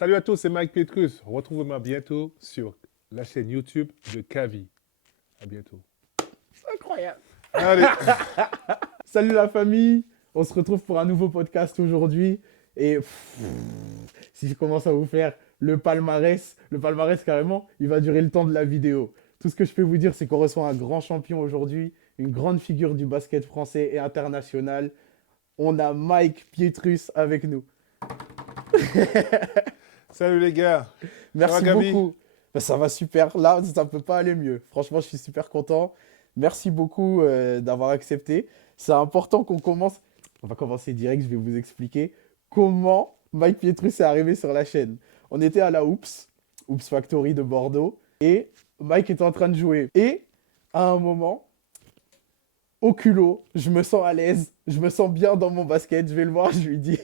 Salut à tous, c'est Mike Petrus. Retrouvez-moi bientôt sur la chaîne YouTube de Kavi. À bientôt. Incroyable. Allez, Salut la famille, on se retrouve pour un nouveau podcast aujourd'hui. Et si je commence à vous faire le palmarès carrément, il va durer le temps de la vidéo. Tout ce que je peux vous dire, c'est qu'on reçoit un grand champion aujourd'hui, une grande figure du basket français et international. On a Mike Pietrus avec nous. salut les gars. Ça va Merci Gabi? beaucoup. Ben, ça va super. Là, ça ne peut pas aller mieux. Franchement, je suis super content. Merci beaucoup d'avoir accepté. C'est important qu'on commence. On va commencer direct. Je vais vous expliquer comment Mike Pietrus est arrivé sur la chaîne. On était à la Oops Factory de Bordeaux, et Mike était en train de jouer. Et à un moment, au culot, je me sens à l'aise, je me sens bien dans mon basket. Je vais le voir, je lui dis,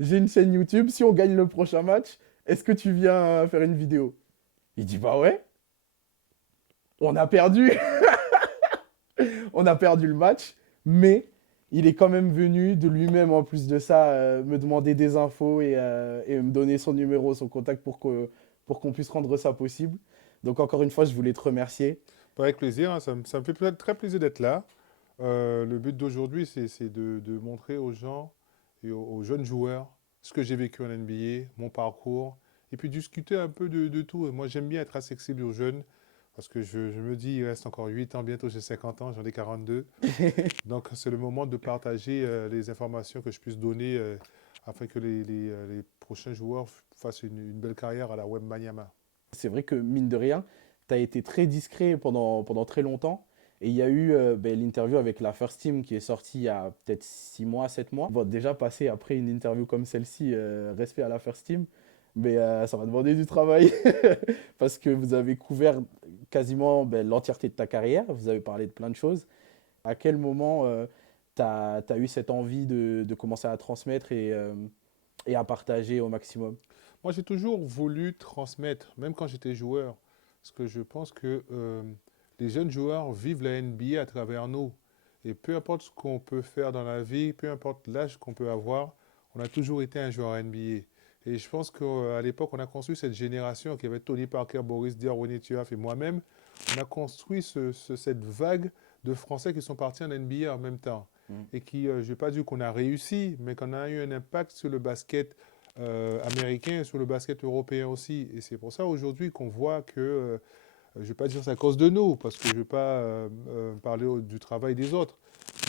j'ai une chaîne YouTube. Si on gagne le prochain match, est-ce que tu viens faire une vidéo? Il dit, bah ouais, on a perdu. On a perdu le match, mais il est quand même venu de lui-même, en plus de ça, me demander des infos et me donner son numéro, son contact pour qu'on puisse rendre ça possible. Donc encore une fois, je voulais te remercier. Avec plaisir, hein, ça me fait très plaisir d'être là. Le but d'aujourd'hui, c'est de montrer aux gens et aux jeunes joueurs ce que j'ai vécu en NBA, mon parcours, et puis discuter un peu de tout. Et moi, j'aime bien être accessible aux jeunes, parce que je me dis, il reste encore 8 ans, bientôt j'ai 50 ans, j'en ai 42. Donc, c'est le moment de partager les informations que je puisse donner afin que les prochains joueurs fassent une belle carrière à la Wembanyama. C'est vrai que, mine de rien, tu as été très discret pendant très longtemps. Et il y a eu l'interview avec la First Team qui est sortie il y a peut-être 6 mois, 7 mois. Bon, déjà passer après une interview comme celle-ci, respect à la First Team, mais ça va demander du travail parce que vous avez couvert quasiment l'entièreté de ta carrière, vous avez parlé de plein de choses. À quel moment tu as eu cette envie de commencer à transmettre et à partager au maximum? Moi, j'ai toujours voulu transmettre, même quand j'étais joueur, parce que je pense que les jeunes joueurs vivent la NBA à travers nous. Et peu importe ce qu'on peut faire dans la vie, peu importe l'âge qu'on peut avoir, on a toujours été un joueur NBA. Et je pense qu'à l'époque, on a construit cette génération qui avait Tony Parker, Boris Diaw, Ronny Tuaf et moi-même. On a construit cette vague de Français qui sont partis en NBA en même temps. Mm. Et qui, je ne vais pas dire qu'on a réussi, mais qu'on a eu un impact sur le basket américain et sur le basket européen aussi. Et c'est pour ça aujourd'hui qu'on voit que, je ne vais pas dire c'est à cause de nous, parce que je ne vais pas parler du travail des autres,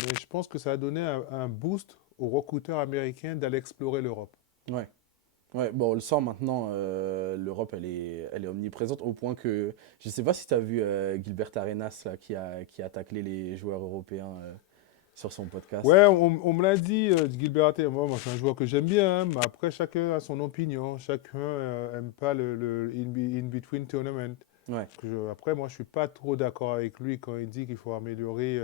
mais je pense que ça a donné un boost aux recruteurs américains d'aller explorer l'Europe. Ouais. Ouais, bon, on le sent maintenant, l'Europe, elle est omniprésente au point que, je ne sais pas si tu as vu Gilbert Arenas là, qui a taclé les joueurs européens sur son podcast. Ouais, on me l'a dit, Gilbert Arenas. Moi, c'est un joueur que j'aime bien, hein, mais après, chacun a son opinion. Chacun n'aime pas le in-between tournament. Ouais, Après, moi, je ne suis pas trop d'accord avec lui quand il dit qu'il faut améliorer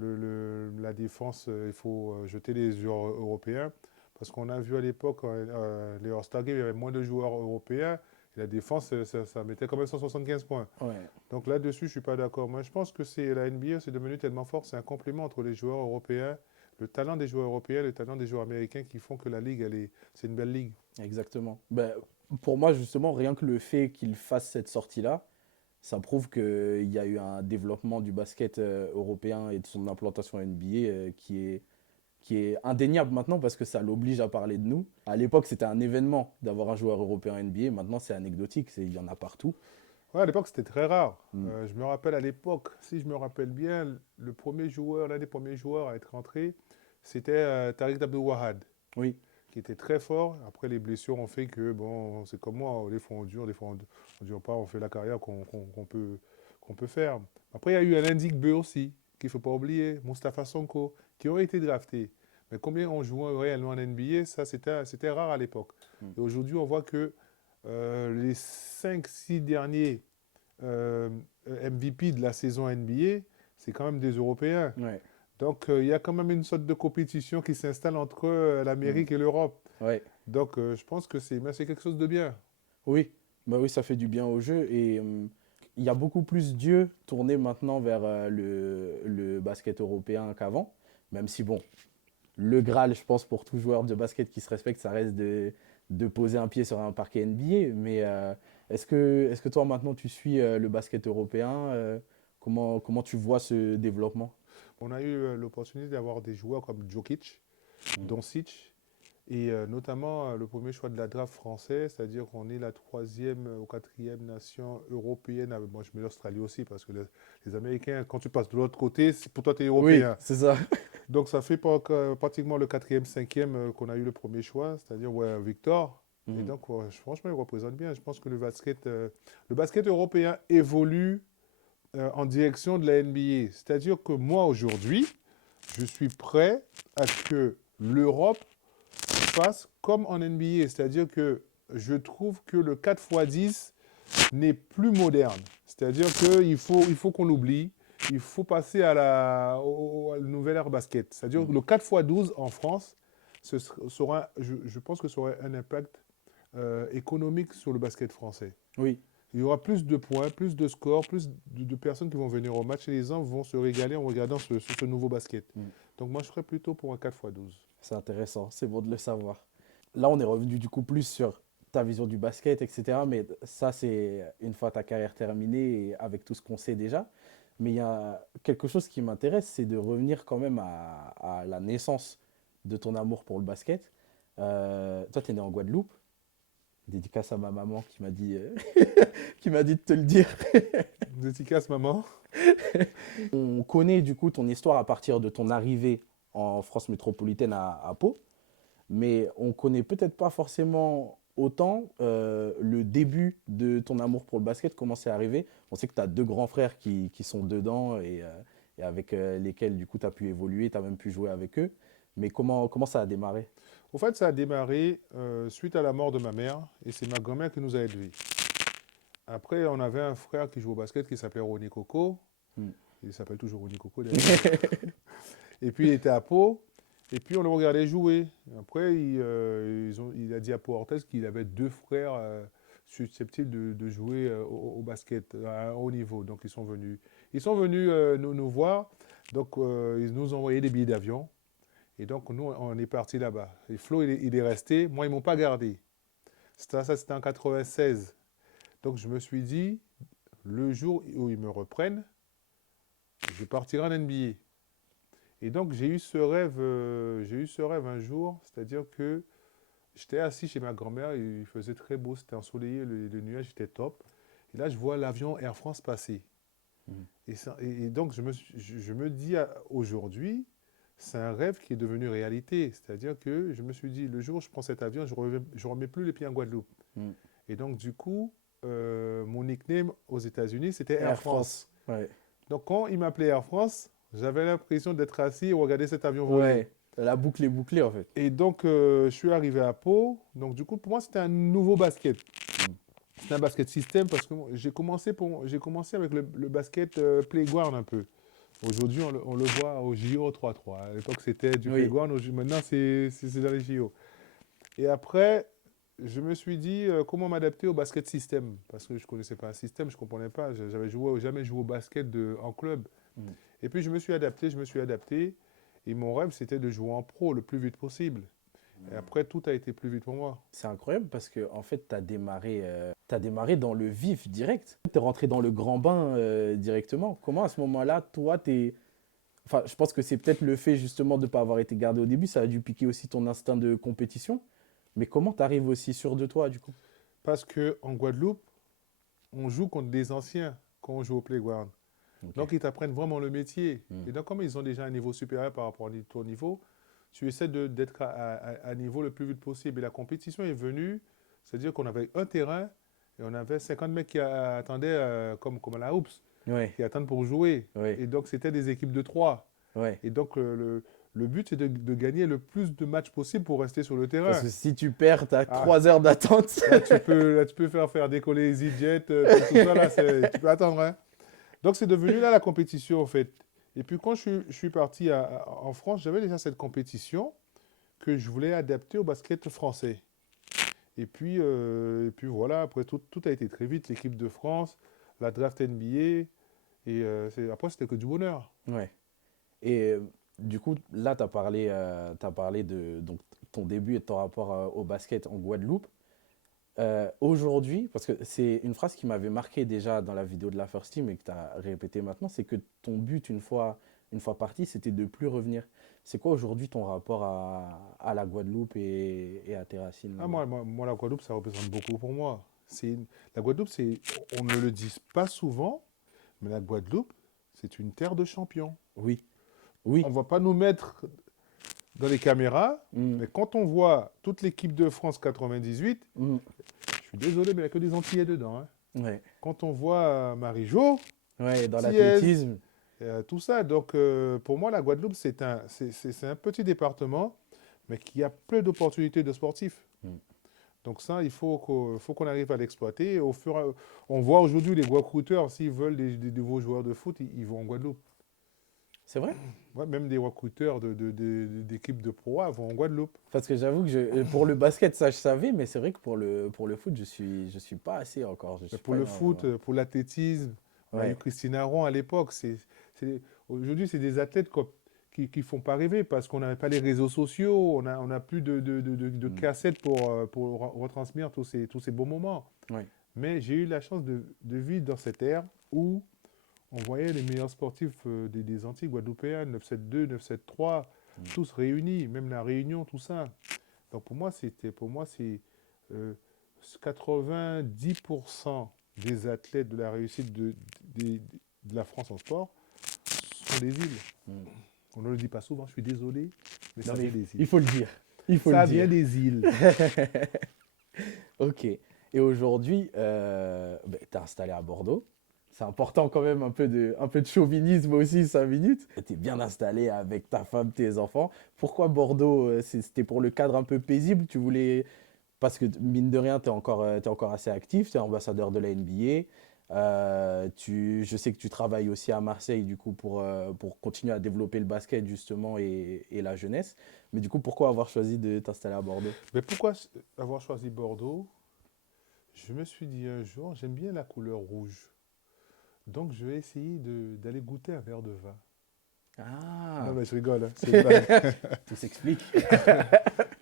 la défense, il faut jeter les joueurs européens. Parce qu'on a vu à l'époque, les All-Star Games, il y avait moins de joueurs européens. Et la défense, ça mettait quand même 175 points. ouais, Donc là-dessus, je ne suis pas d'accord. Moi, je pense que la NBA, c'est devenu tellement fort, c'est un complément entre les joueurs européens, le talent des joueurs européens, le talent des joueurs américains qui font que la ligue, c'est une belle ligue. exactement. Ben, pour moi, justement, rien que le fait qu'il fasse cette sortie-là, ça prouve qu'il y a eu un développement du basket européen et de son implantation NBA qui est indéniable maintenant parce que ça l'oblige à parler de nous. À l'époque, c'était un événement d'avoir un joueur européen NBA. Maintenant, c'est anecdotique. Il y en a partout. Ouais, à l'époque, c'était très rare. Mm. Je me rappelle à l'époque, si je me rappelle bien, le premier joueur, l'un des premiers joueurs à être rentré, c'était Tariq Abdul-Wahad, Oui, qui était très fort. Après, les blessures ont fait que, bon, c'est comme moi, des fois on dure, des fois on dure pas, on fait la carrière qu'on peut faire. Après, il y a eu Alain Digbe aussi, qu'il ne faut pas oublier, Mustapha Sonko, qui ont été draftés. Mais combien ont joué réellement en NBA, ça c'était rare à l'époque. mm, Et aujourd'hui, on voit que les 5 6 derniers MVP de la saison NBA, c'est quand même des Européens. ouais, Donc, il y a quand même une sorte de compétition qui s'installe entre mm, l'Amérique et l'Europe. ouais. Donc, je pense que c'est quelque chose de bien. Oui, bah oui, ça fait du bien au jeu. Et il y a beaucoup plus d'yeux tournés maintenant vers le basket européen qu'avant. Même si, bon, le Graal, je pense, pour tout joueur de basket qui se respecte, ça reste de de poser un pied sur un parquet NBA. Mais est-ce que toi, maintenant, tu suis le basket européen? Comment tu vois ce développement? On a eu l'opportunité d'avoir des joueurs comme Djokic, Mm. Doncic, et notamment le premier choix de la draft français, c'est-à-dire qu'on est la troisième ou quatrième nation européenne. Moi, je mets l'Australie aussi, parce que les Américains, quand tu passes de l'autre côté, pour toi, tu es Oui, européen. c'est ça. Donc, ça fait pratiquement le quatrième, cinquième qu'on a eu le premier choix, c'est-à-dire ouais, Victor. Et Mm. donc, ouais, franchement, il représente bien. Je pense que le basket européen évolue en direction de la NBA. C'est-à-dire que moi, aujourd'hui, je suis prêt à ce que l'Europe fasse comme en NBA. C'est-à-dire que je trouve que le 4x10 n'est plus moderne. C'est-à-dire qu'il faut qu'on l'oublie. Il faut passer à la nouvelle ère basket. C'est-à-dire que Mm. le 4x12 en France, je pense que ça aurait un impact économique sur le basket français. Oui, Il y aura plus de points, plus de scores, plus de personnes qui vont venir au match et les gens vont se régaler en regardant ce nouveau basket. mm. Donc moi, je serais plutôt pour un 4x12. C'est intéressant, c'est bon de le savoir. Là, on est revenu du coup plus sur ta vision du basket, etc. Mais ça, c'est une fois ta carrière terminée et avec tout ce qu'on sait déjà. Mais il y a quelque chose qui m'intéresse, c'est de revenir quand même à la naissance de ton amour pour le basket. Toi, tu es né en Guadeloupe. Dédicace à ma maman qui m'a dit, qui m'a dit de te le dire. Dédicace, maman. On connaît du coup ton histoire à partir de ton arrivée en France métropolitaine à Pau. Mais on connaît peut-être pas forcément autant le début de ton amour pour le basket, comment c'est arrivé. On sait que tu as deux grands frères qui sont dedans et avec lesquels du coup tu as pu évoluer, tu as même pu jouer avec eux. Mais comment ça a démarré? Au fait, ça a démarré suite à la mort de ma mère et c'est ma grand-mère qui nous a élevés. Après, on avait un frère qui jouait au basket qui s'appelait Ronnie Coco. Hmm. Il s'appelle toujours Ronnie Coco d'ailleurs. Et puis il était à Pau. Et puis on le regardait jouer. Après, il a dit à Pau Orthez qu'il avait deux frères susceptibles de jouer au basket à un haut niveau. Donc ils sont venus nous voir. Donc ils nous ont envoyé des billets d'avion. Et donc nous, on est parti là-bas. Et Flo, il est resté. Moi, ils ne m'ont pas gardé. Ça, c'était en 96. Donc je me suis dit, le jour où ils me reprennent, je partirai en NBA. Et donc j'ai eu ce rêve un jour, c'est-à-dire que j'étais assis chez ma grand-mère, il faisait très beau, c'était ensoleillé, le nuage était top. Et là, je vois l'avion Air France passer. Mhm. Et donc, je me dis aujourd'hui, c'est un rêve qui est devenu réalité. C'est-à-dire que je me suis dit, le jour où je prends cet avion, je ne remets plus les pieds en Guadeloupe. Hmm. Et donc, du coup, mon nickname aux États-Unis, c'était Air Air France. France. Ouais. Donc, quand il m'appelait Air France, j'avais l'impression d'être assis et regarder cet avion voler. Ouais. La boucle est bouclée en fait. Et donc, je suis arrivé à Pau. Donc, du coup, pour moi, c'était un nouveau basket. Hmm. C'était un basket système parce que j'ai commencé avec le basket playground un peu. Aujourd'hui, on le voit au JO 3-3. À l'époque, c'était du Oui. playground. Maintenant, c'est dans les JO. Et après, je me suis dit comment m'adapter au basket système. Parce que je ne connaissais pas un système, je ne comprenais pas. J'avais jamais joué au basket en club. Hmm. Et puis, je me suis adapté. Et mon rêve, c'était de jouer en pro le plus vite possible. Et après, tout a été plus vite pour moi. C'est incroyable parce que en fait, t'as démarré dans le vif direct. Tu es rentré dans le grand bain directement. Comment à ce moment-là, toi, t'es... Enfin, je pense que c'est peut-être le fait justement de ne pas avoir été gardé au début. Ça a dû piquer aussi ton instinct de compétition. Mais comment tu arrives aussi sûr de toi, du coup? Parce qu'en Guadeloupe, on joue contre des anciens quand on joue au playground. Ok. Donc, ils t'apprennent vraiment le métier. Hmm. Et donc, comme ils ont déjà un niveau supérieur par rapport à ton niveau, tu essaies d'être à niveau le plus vite possible. Et la compétition est venue, c'est-à-dire qu'on avait un terrain et on avait 50 mecs qui attendaient, comme à la Hoops, Ouais, qui attendent pour jouer. ouais, Et donc, c'était des équipes de 3. ouais. Et donc, le but, c'est de gagner le plus de matchs possible pour rester sur le Parce terrain. que si tu perds, tu as Ah, 3 heures d'attente. là, tu peux faire décoller EasyJet, puis tout ça, là, tu peux attendre, hein. Donc, c'est devenu là la compétition, en fait. Et puis, quand je suis parti en France, j'avais déjà cette compétition que je voulais adapter au basket français. Et puis voilà, après, tout a été très vite. L'équipe de France, la draft NBA, et après, c'était que du bonheur. Ouais. Et du coup, là, tu as parlé de donc, ton début et ton rapport au basket en Guadeloupe. Aujourd'hui, parce que c'est une phrase qui m'avait marqué déjà dans la vidéo de la First Team et que tu as répété maintenant, c'est que ton but, une fois parti, c'était de plus revenir. C'est quoi aujourd'hui ton rapport à la Guadeloupe et à tes racines Ah, là-bas? moi, la Guadeloupe, ça représente beaucoup pour moi. La Guadeloupe, on ne le dit pas souvent, mais la Guadeloupe, c'est une terre de champions. Oui, On oui, ne va pas nous mettre dans les caméras, mm, mais quand on voit toute l'équipe de France 98, mm, je suis désolé, mais il n'y a que des Antillais dedans, hein. ouais, Quand on voit Marie-Jo, ouais, dans Thiès, l'athlétisme, tout ça, donc pour moi, la Guadeloupe, c'est un petit département, mais qui a plein d'opportunités de sportifs. mm, Donc ça, faut qu'on arrive à l'exploiter. On voit aujourd'hui les recruteurs, s'ils veulent des nouveaux joueurs de foot, ils vont en Guadeloupe. c'est vrai? Ouais, même des recruteurs d'équipes de Pro A vont en Guadeloupe. Parce que j'avoue que pour le basket, ça je savais, mais c'est vrai que pour le foot, je suis pas assez encore, je Mais suis pour pas le foot, énormément. pour l'athlétisme, on a eu Ouais, Christine Aron à l'époque. Aujourd'hui, c'est des athlètes qui font pas rêver parce qu'on n'avait pas les réseaux sociaux, on a plus de mm, cassettes pour retransmettre tous ces beaux moments. ouais, Mais j'ai eu la chance de vivre dans cette ère où on voyait les meilleurs sportifs des Antilles guadeloupéennes, 972, 973, mm, tous réunis, même la Réunion, tout ça. Donc pour moi, c'est euh, 90% des athlètes de la réussite de la France en sport sont des îles. mm. On ne le dit pas souvent, je suis désolé, mais Non ça mais vient des îles. il faut le dire, il faut le Ça vient dire. des îles. Ok. Et aujourd'hui, t'es installé à Bordeaux. C'est important quand même un peu de chauvinisme aussi, 5 minutes. T'es bien installé avec ta femme, tes enfants. Pourquoi Bordeaux? C'était pour le cadre un peu paisible. Tu voulais. Parce que mine de rien, t'es encore assez actif. Tu es ambassadeur de la NBA. Je sais que tu travailles aussi à Marseille du coup pour continuer à développer le basket justement et la jeunesse. Mais du coup, pourquoi avoir choisi de t'installer à Bordeaux? Mais pourquoi avoir choisi Bordeaux? Je me suis dit un jour, j'aime bien la couleur rouge. Donc je vais essayer d'aller goûter un verre de vin. Non Ah, mais je rigole, hein, c'est une blague. tout s'explique.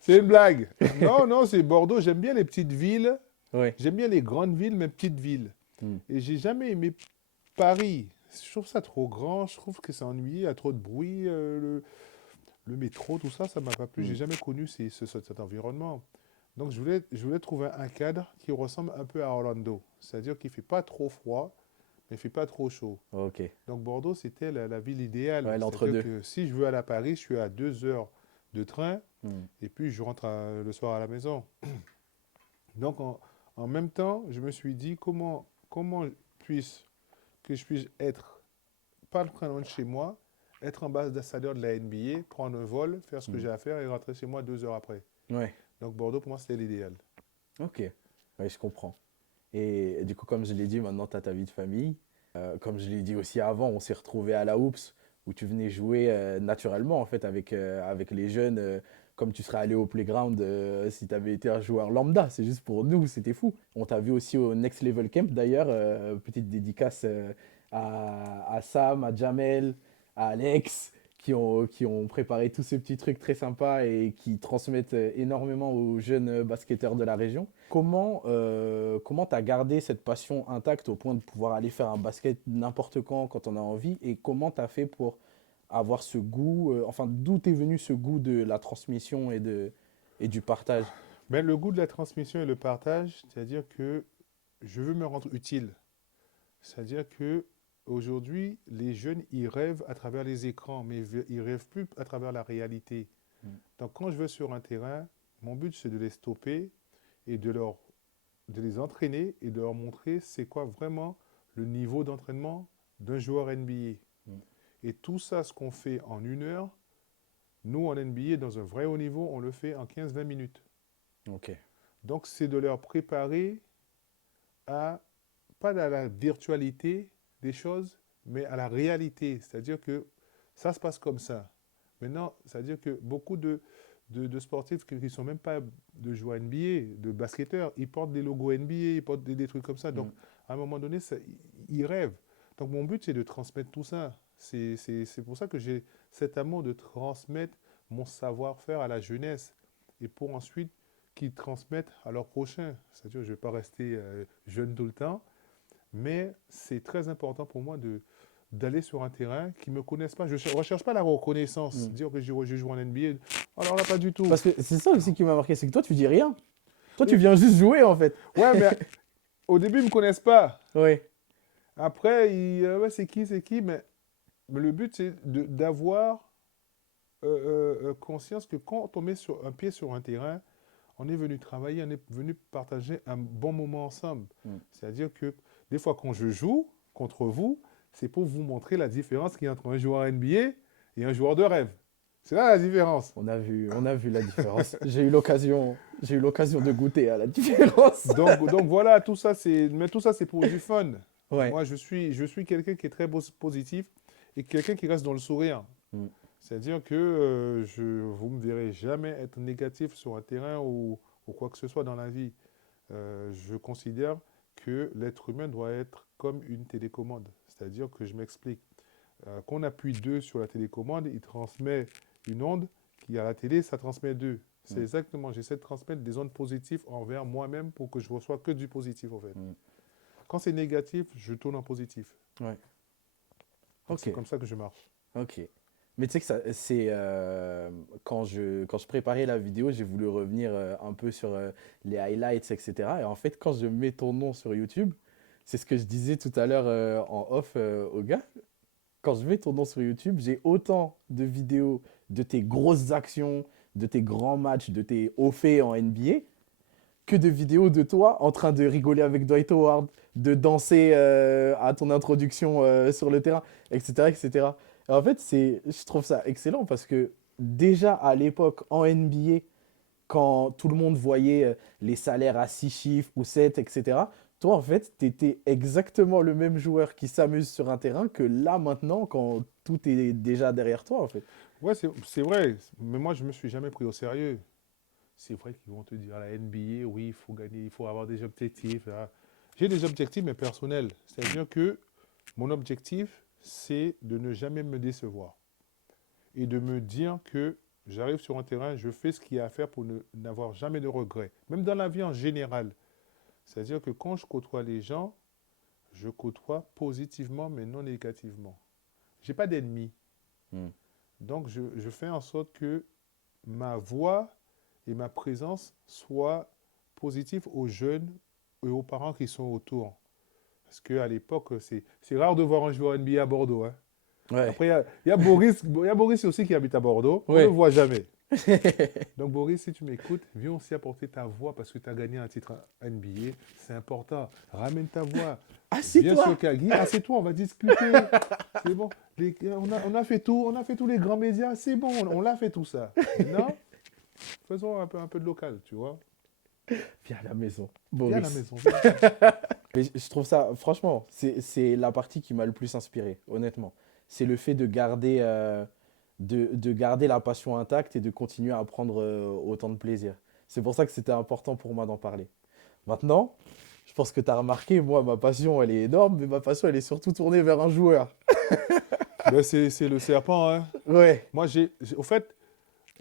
C'est une blague. Non, non, c'est Bordeaux. J'aime bien les petites villes. Ouais. J'aime bien les grandes villes, mais petites villes. Hmm. Et j'ai jamais aimé Paris. Je trouve ça trop grand. Je trouve que c'est ennuyé. Il y a trop de bruit. Le métro, tout ça, ça m'a pas plu. Hmm. J'ai jamais connu cet environnement. Donc je voulais trouver un cadre qui ressemble un peu à Orlando. C'est-à-dire qu'il fait pas trop froid, mais il fait pas trop chaud. Ok. Donc Bordeaux, c'était la ville idéale. Ouais, C'est-à-dire l'entre-deux. que si je veux aller à Paris, je suis à 2 heures de train Hmm. et puis je rentre le soir à la maison. Donc en même temps, je me suis dit comment que je puisse être pas très loin de chez moi, être ambassadeur de la NBA, prendre un vol, faire ce que Hmm. j'ai à faire et rentrer chez moi 2 heures après. Ouais. Donc Bordeaux, pour moi, c'était l'idéal. Ok. Ouais, je comprends. Et du coup, comme je l'ai dit, maintenant, tu as ta vie de famille. Comme je l'ai dit aussi avant, on s'est retrouvés à la Hoops où tu venais jouer naturellement en fait avec les jeunes comme tu serais allé au playground si tu avais été un joueur lambda. C'est juste pour nous, c'était fou. On t'a vu aussi au Next Level Camp d'ailleurs. Petite dédicace à Sam, à Jamel, à Alex qui ont préparé tous ces petits trucs très sympas et qui transmettent énormément aux jeunes basketteurs de la région. Comment tu as gardé cette passion intacte au point de pouvoir aller faire un basket n'importe quand on a envie et comment tu as fait pour avoir ce goût, enfin d'où est venu ce goût de la transmission et du partage? Mais le goût de la transmission et le partage, c'est-à-dire que je veux me rendre utile. C'est-à-dire que aujourd'hui, les jeunes, ils rêvent à travers les écrans, mais ils rêvent plus à travers la réalité. Mm, Donc quand je vais sur un terrain, mon but c'est de les stopper et de les entraîner et de leur montrer c'est quoi vraiment le niveau d'entraînement d'un joueur NBA. mm. Et tout ça, ce qu'on fait en 1 heure, nous en NBA, dans un vrai haut niveau, on le fait en 15-20 minutes. Ok. Donc c'est de leur préparer à, pas à la virtualité des choses, mais à la réalité. C'est-à-dire que ça se passe comme ça. Maintenant, c'est-à-dire que beaucoup de sportifs qui ne sont même pas de joueurs NBA, de basketteurs, ils portent des logos NBA, ils portent des trucs comme ça. Donc, Mm, à un moment donné, ils rêvent. Donc, mon but, c'est de transmettre tout ça. C'est pour ça que j'ai cet amour de transmettre mon savoir-faire à la jeunesse. et pour ensuite qu'ils transmettent à leur prochain. C'est-à-dire, je ne vais pas rester jeune tout le temps, mais c'est très important pour moi d'aller sur un terrain qui ne me connaissent pas. Je ne recherche pas la reconnaissance, Mm. dire que je joue en NBA. Alors là, pas du tout. Parce que c'est ça aussi qui m'a marqué, c'est que toi, tu dis rien. Toi, tu Oui, viens juste jouer, en fait. ouais, mais au début, ils ne me connaissent pas. Ouais. Après, ouais, c'est qui, mais le but, c'est d'avoir conscience que quand on met un pied sur un terrain, on est venu travailler, on est venu partager un bon moment ensemble. Mm. C'est-à-dire que des fois, quand je joue contre vous, c'est pour vous montrer la différence qu'il y a entre un joueur NBA et un joueur de rêve. C'est là la différence. On a vu la différence. J'ai eu l'occasion de goûter à la différence. Donc voilà, mais tout ça, c'est pour du fun. Ouais. Moi, je suis quelqu'un qui est très positif et quelqu'un qui reste dans le sourire. Mm. C'est-à-dire que vous ne me verrez jamais être négatif sur un terrain ou quoi que ce soit dans la vie. Je considère que l'être humain doit être comme une télécommande. C'est-à-dire que je m'explique. Quand on appuie 2 sur la télécommande, il transmet une onde qui à la télé, ça transmet 2. C'est Mm. exactement, j'essaie de transmettre des ondes positives envers moi-même pour que je reçoive que du positif en fait. Mm. Quand c'est négatif, je tourne en positif. Ouais. Donc c'est Ok. comme ça que je marche. Ok. Mais tu sais que c'est quand je préparais la vidéo, j'ai voulu revenir un peu sur les highlights, etc. Et en fait, quand je mets ton nom sur YouTube, c'est ce que je disais tout à l'heure en off au gars. Quand je mets ton nom sur YouTube, j'ai autant de vidéos de tes grosses actions, de tes grands matchs, de tes hauts faits en NBA, que de vidéos de toi en train de rigoler avec Dwight Howard, de danser à ton introduction sur le terrain, etc., etc. Et en fait, je trouve ça excellent parce que déjà à l'époque en NBA, quand tout le monde voyait les salaires à 6 chiffres ou 7, etc., toi, en fait, tu étais exactement le même joueur qui s'amuse sur un terrain que là, maintenant, quand tout est déjà derrière toi, en fait. Ouais, c'est vrai, mais moi je me suis jamais pris au sérieux. C'est vrai qu'ils vont te dire à la NBA, oui, il faut gagner, il faut avoir des objectifs, là. J'ai des objectifs, mais personnels. C'est-à-dire que mon objectif, c'est de ne jamais me décevoir et de me dire que j'arrive sur un terrain, je fais ce qu'il y a à faire pour n'avoir jamais de regrets, même dans la vie en général. C'est-à-dire que quand je côtoie les gens, je côtoie positivement, mais non négativement. J'ai pas d'ennemis. Mm. Donc, je fais en sorte que ma voix et ma présence soient positives aux jeunes et aux parents qui sont autour. Parce qu'à l'époque, c'est rare de voir un joueur NBA à Bordeaux, hein. Ouais. Après, il y a Boris aussi qui habite à Bordeaux. On ne le Ouais. voit jamais. Donc, Boris, si tu m'écoutes, viens aussi apporter ta voix parce que tu as gagné un titre NBA. C'est important. Ramène ta voix. Viens Assieds-toi! sur Kagui. Assieds-toi, on va discuter. C'est bon. On a fait tout. On a fait tous les grands médias. C'est bon, on l'a fait tout ça. Maintenant, faisons un peu de local, tu vois. Viens à la maison, Viens à la Boris. maison. Viens. Mais je trouve ça, franchement, c'est la partie qui m'a le plus inspiré, honnêtement. C'est le fait de garder la passion intacte et de continuer à prendre autant de plaisir. C'est pour ça que c'était important pour moi d'en parler. Maintenant, je pense que tu as remarqué, moi, ma passion, elle est énorme, mais ma passion, elle est surtout tournée vers un joueur. Ben, c'est le serpent, hein. Ouais. Moi, au fait,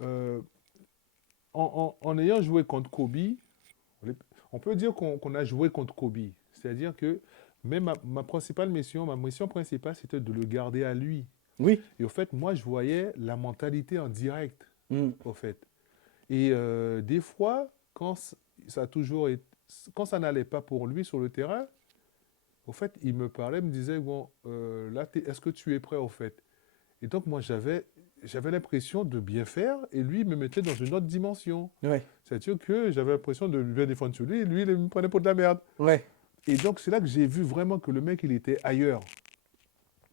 euh, en ayant joué contre Kobe, on peut dire qu'on a joué contre Kobe. C'est-à-dire que même ma principale mission, ma mission principale, c'était de le garder à lui. Oui. Et au fait, moi, je voyais la mentalité en direct, Mm. au fait. Et des fois, ça a toujours été, quand ça n'allait pas pour lui sur le terrain, au fait, il me parlait, me disait, bon, là, est-ce que tu es prêt, au fait? Et donc, moi, j'avais l'impression de bien faire, et lui, il me mettait dans une autre dimension. Ouais. C'est-à-dire que j'avais l'impression de bien défendre sur lui, et lui, il me prenait pour de la merde. Ouais. Et donc, c'est là que j'ai vu vraiment que le mec, il était ailleurs.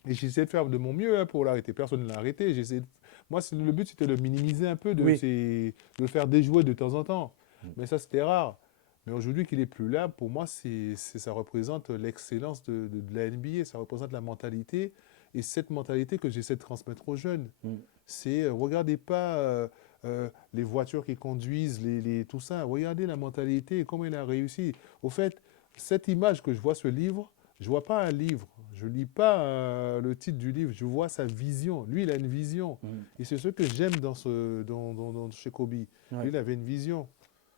Et j'essayais de faire de mon mieux hein, pour l'arrêter. Personne ne l'a arrêté. Moi, le but, c'était de le minimiser un peu, Oui. de le faire déjouer de temps en temps. Mm. Mais ça, c'était rare. Mais aujourd'hui qu'il n'est plus là, pour moi, ça représente l'excellence de la NBA. Ça représente la mentalité. Et cette mentalité que j'essaie de transmettre aux jeunes. Mm. C'est, regardez pas les voitures qui conduisent, tout ça. Regardez la mentalité et comment il a réussi. Au fait, cette image que je vois, ce livre, Je vois pas un livre, je lis pas le titre du livre, je vois sa vision. Lui, il a une vision. Mm. Et c'est ce que j'aime chez Kobe. Lui, Ouais. il avait une vision.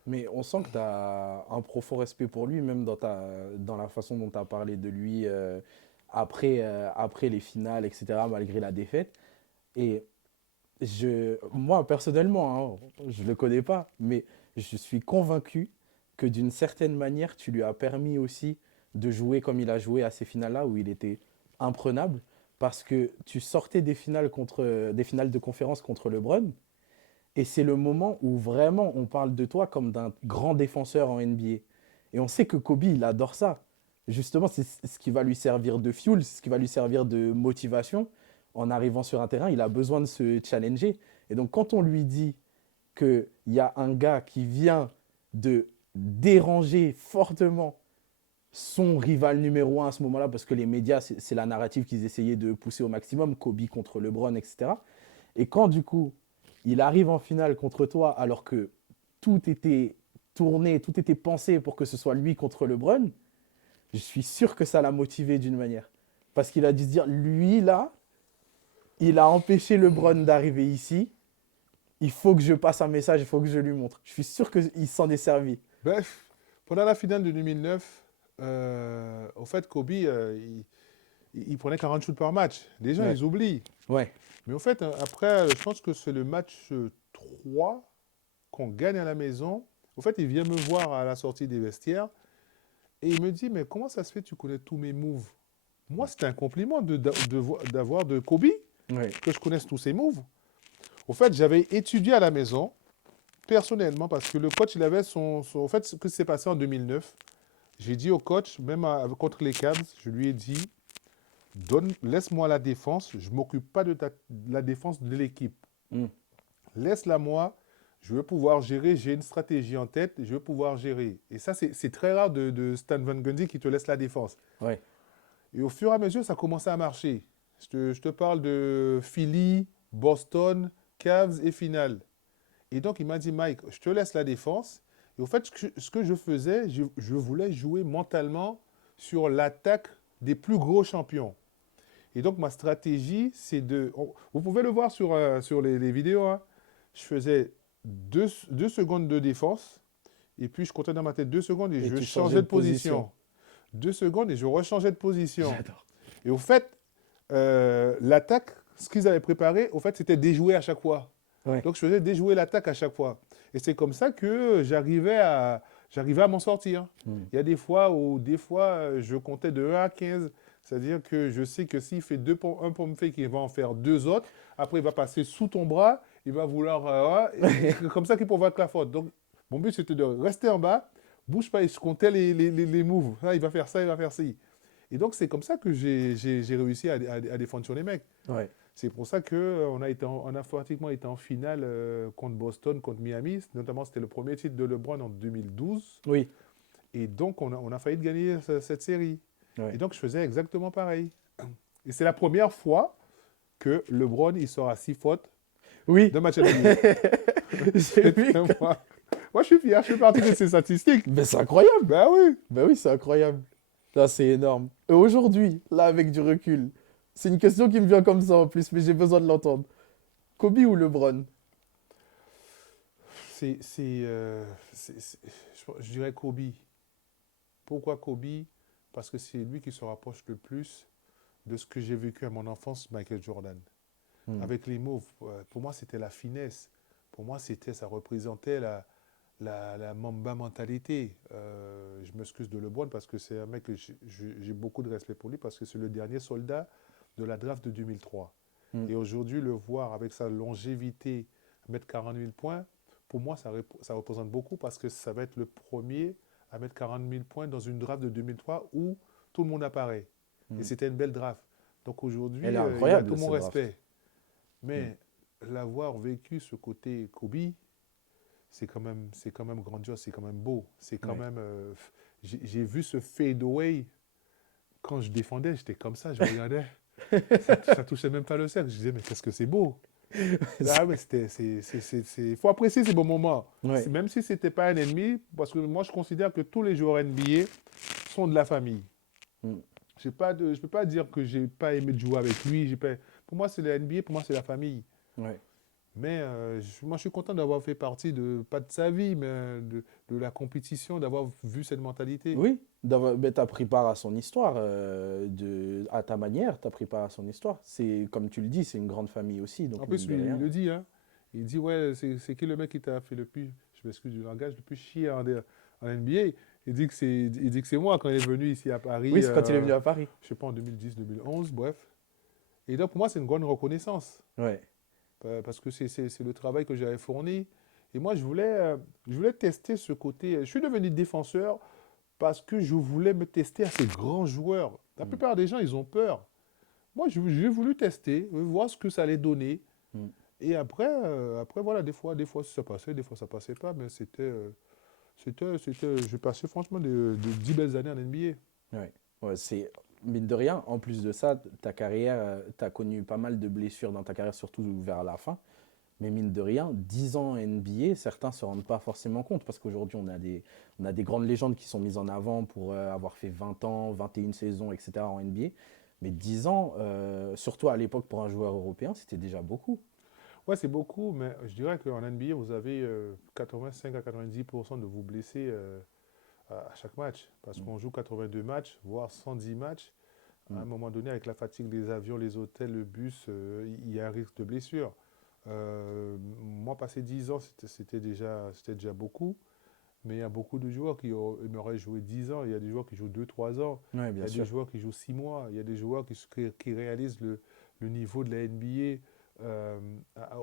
Mais on sent que tu as un profond respect pour lui, même dans la façon dont tu as parlé de lui après les finales, etc., malgré la défaite. Et moi, personnellement, hein, je ne le connais pas, mais je suis convaincu que d'une certaine manière, tu lui as permis aussi de jouer comme il a joué à ces finales-là, où il était imprenable, parce que tu sortais des finales de conférence contre LeBron, et c'est le moment où vraiment on parle de toi comme d'un grand défenseur en NBA. Et on sait que Kobe, il adore ça. Justement, c'est ce qui va lui servir de fuel, c'est ce qui va lui servir de motivation. En arrivant sur un terrain, il a besoin de se challenger. Et donc, quand on lui dit qu'il y a un gars qui vient de déranger fortement son rival numéro un à ce moment-là, parce que les médias, c'est la narrative qu'ils essayaient de pousser au maximum, Kobe contre LeBron, etc. Et quand du coup, il arrive en finale contre toi, alors que tout était tourné, tout était pensé pour que ce soit lui contre LeBron, je suis sûr que ça l'a motivé d'une manière. Parce qu'il a dû se dire, lui là, il a empêché LeBron d'arriver ici, il faut que je passe un message, il faut que je lui montre. Je suis sûr qu'il s'en est servi. Bref, pendant la finale de 2009, au fait, Kobe, il prenait 40 shoots par match. Les gens, Ouais, ils oublient. ouais, Mais au fait, après, je pense que c'est le match 3 qu'on gagne à la maison. Au fait, il vient me voir à la sortie des vestiaires et il me dit, mais comment ça se fait que tu connais tous mes moves? Moi, c'était un compliment d'avoir de Kobe, ouais. que je connaisse tous ses moves. Au fait, j'avais étudié à la maison, personnellement, parce que le coach, il avait Au fait, ce qui s'est passé en 2009, j'ai dit au coach, même contre les Cavs, je lui ai dit, laisse-moi la défense, je ne m'occupe pas de la défense de l'équipe. Mm, Laisse-la moi, je veux pouvoir gérer, j'ai une stratégie en tête, je veux pouvoir gérer. Et ça, c'est très rare de Stan Van Gundy qui te laisse la défense. ouais, Et au fur et à mesure, ça commençait à marcher. Je te parle de Philly, Boston, Cavs et finale. Et donc, il m'a dit, Mike, je te laisse la défense. Et au fait, ce que je faisais, je voulais jouer mentalement sur l'attaque des plus gros champions. Et donc, ma stratégie, c'est vous pouvez le voir sur les vidéos, hein. Je faisais 2 secondes de défense, et puis je comptais dans ma tête 2 secondes et et je tu changeais changeais de de position. position. 2 secondes et je rechangeais de position. J'adore. Et au fait, l'attaque, ce qu'ils avaient préparé, au fait, c'était déjouer à chaque fois. Ouais. Donc, je faisais déjouer l'attaque à chaque fois. Et c'est comme ça que j'arrivais à m'en sortir. Mm. Il y a des fois où, je comptais de 1 à 15. C'est-à-dire que je sais que s'il fait un pomme fake, il va en faire 2 autres. Après, il va passer sous ton bras. Il va vouloir. Et c'est comme ça qu'il provoque la faute. Donc, mon but, c'était de rester en bas. Bouge pas. Et je comptais les moves. Ah, il va faire ça, il va faire ci. Et donc, c'est comme ça que j'ai réussi à défendre sur les mecs. Ouais. C'est pour ça qu'on a pratiquement été en finale contre Boston, contre Miami. Notamment, c'était le premier titre de LeBron en 2012. Oui. Et donc, on a failli de gagner cette série. Et Ouais. donc, je faisais exactement pareil. Et c'est la première fois que LeBron, il sort à 6 fautes Oui. d'un match NBA. J'ai vu. Moi, je suis fier, je fais partie de ces statistiques. Mais c'est incroyable. Ben oui. Ben oui, c'est incroyable. Là, c'est énorme. Et aujourd'hui, là, avec du recul, c'est une question qui me vient comme ça en plus, mais j'ai besoin de l'entendre. Kobe ou LeBron? Je dirais Kobe. Pourquoi Kobe? Parce que c'est lui qui se rapproche le plus de ce que j'ai vécu à mon enfance, Michael Jordan. Hmm. Avec les mots, pour moi, c'était la finesse. Pour moi, ça représentait la Mamba mentalité. Je m'excuse de LeBron parce que c'est un mec que j'ai beaucoup de respect pour lui parce que c'est le dernier soldat de la draft de 2003. Hmm. Et aujourd'hui, le voir avec sa longévité, mettre 40 000 points, pour moi, ça représente beaucoup parce que ça va être le premier à mettre 40 000 points dans une draft de 2003 où tout le monde apparaît. Et Hmm. c'était une belle draft. Donc aujourd'hui, Elle est il a incroyable, tout mon cette draft. respect. Hmm. Mais l'avoir vécu ce côté Kobe, c'est quand même grandiose, c'est quand même beau. C'est quand Ouais. même. J'ai vu ce fade away quand je défendais, j'étais comme ça, je regardais. Ça touchait même pas le cercle. Je disais, mais qu'est-ce que c'est beau. Ah, mais il faut apprécier ces bons moments. Ouais. Même si c'était pas un ennemi, parce que moi, je considère que tous les joueurs NBA sont de la famille. Hmm. je peux pas dire que j'ai pas aimé de jouer avec lui. Pour moi, c'est la NBA, pour moi, c'est la famille. Ouais. Mais moi, je suis content d'avoir fait partie pas de sa vie, mais de la compétition, d'avoir vu cette mentalité. Oui, mais t'as pris part à son histoire, à ta manière, t'as pris part à son histoire. C'est, comme tu le dis, c'est une grande famille aussi, En donc mine plus, de lui, il rien. le dit, hein. Il dit, ouais, c'est qui le mec qui t'a fait le plus, je m'excuse du langage, le plus chier en NBA. Il dit que c'est moi quand il est venu ici à Oui, Paris, c'est quand il est venu à Paris. je sais pas, en 2010, 2011, bref. Et donc, pour moi, c'est une grande reconnaissance. Ouais. Parce que c'est le travail que j'avais fourni. Et moi, je voulais tester ce côté. Je suis devenu défenseur parce que je voulais me tester à ces grands joueurs. La Mm, plupart des gens, ils ont peur. Moi, j'ai voulu tester, voir ce que ça allait donner. mm. Et après voilà, des fois ça passait, des fois ça passait pas, mais j'ai passé franchement de 10 belles années en NBA. Ouais. Ouais, c'est, mine de rien, en plus de ça, ta carrière, t'as connu pas mal de blessures dans ta carrière, surtout vers la fin. Mais mine de rien, 10 ans NBA, certains se rendent pas forcément compte parce qu'aujourd'hui, on a des grandes légendes qui sont mises en avant pour avoir fait 20 ans, 21 saisons, etc. en NBA. Mais 10 ans, surtout à l'époque pour un joueur européen, c'était déjà beaucoup. Ouais, c'est beaucoup, mais je dirais qu'en NBA, vous avez 85 à 90% de vous blessés à chaque match. Parce Mm, qu'on joue 82 matchs, voire 110 matchs. À mm, un moment donné, avec la fatigue des avions, les hôtels, le bus, il y a un risque de blessure. Moi, passer 10 ans, c'était déjà beaucoup. Mais il y a beaucoup de joueurs aimeraient jouer 10 ans. Il y a des joueurs qui jouent 2 3 ans. ouais, Il bien y a des sûr. joueurs qui jouent 6 mois. Il y a des joueurs qui réalisent le niveau de la NBA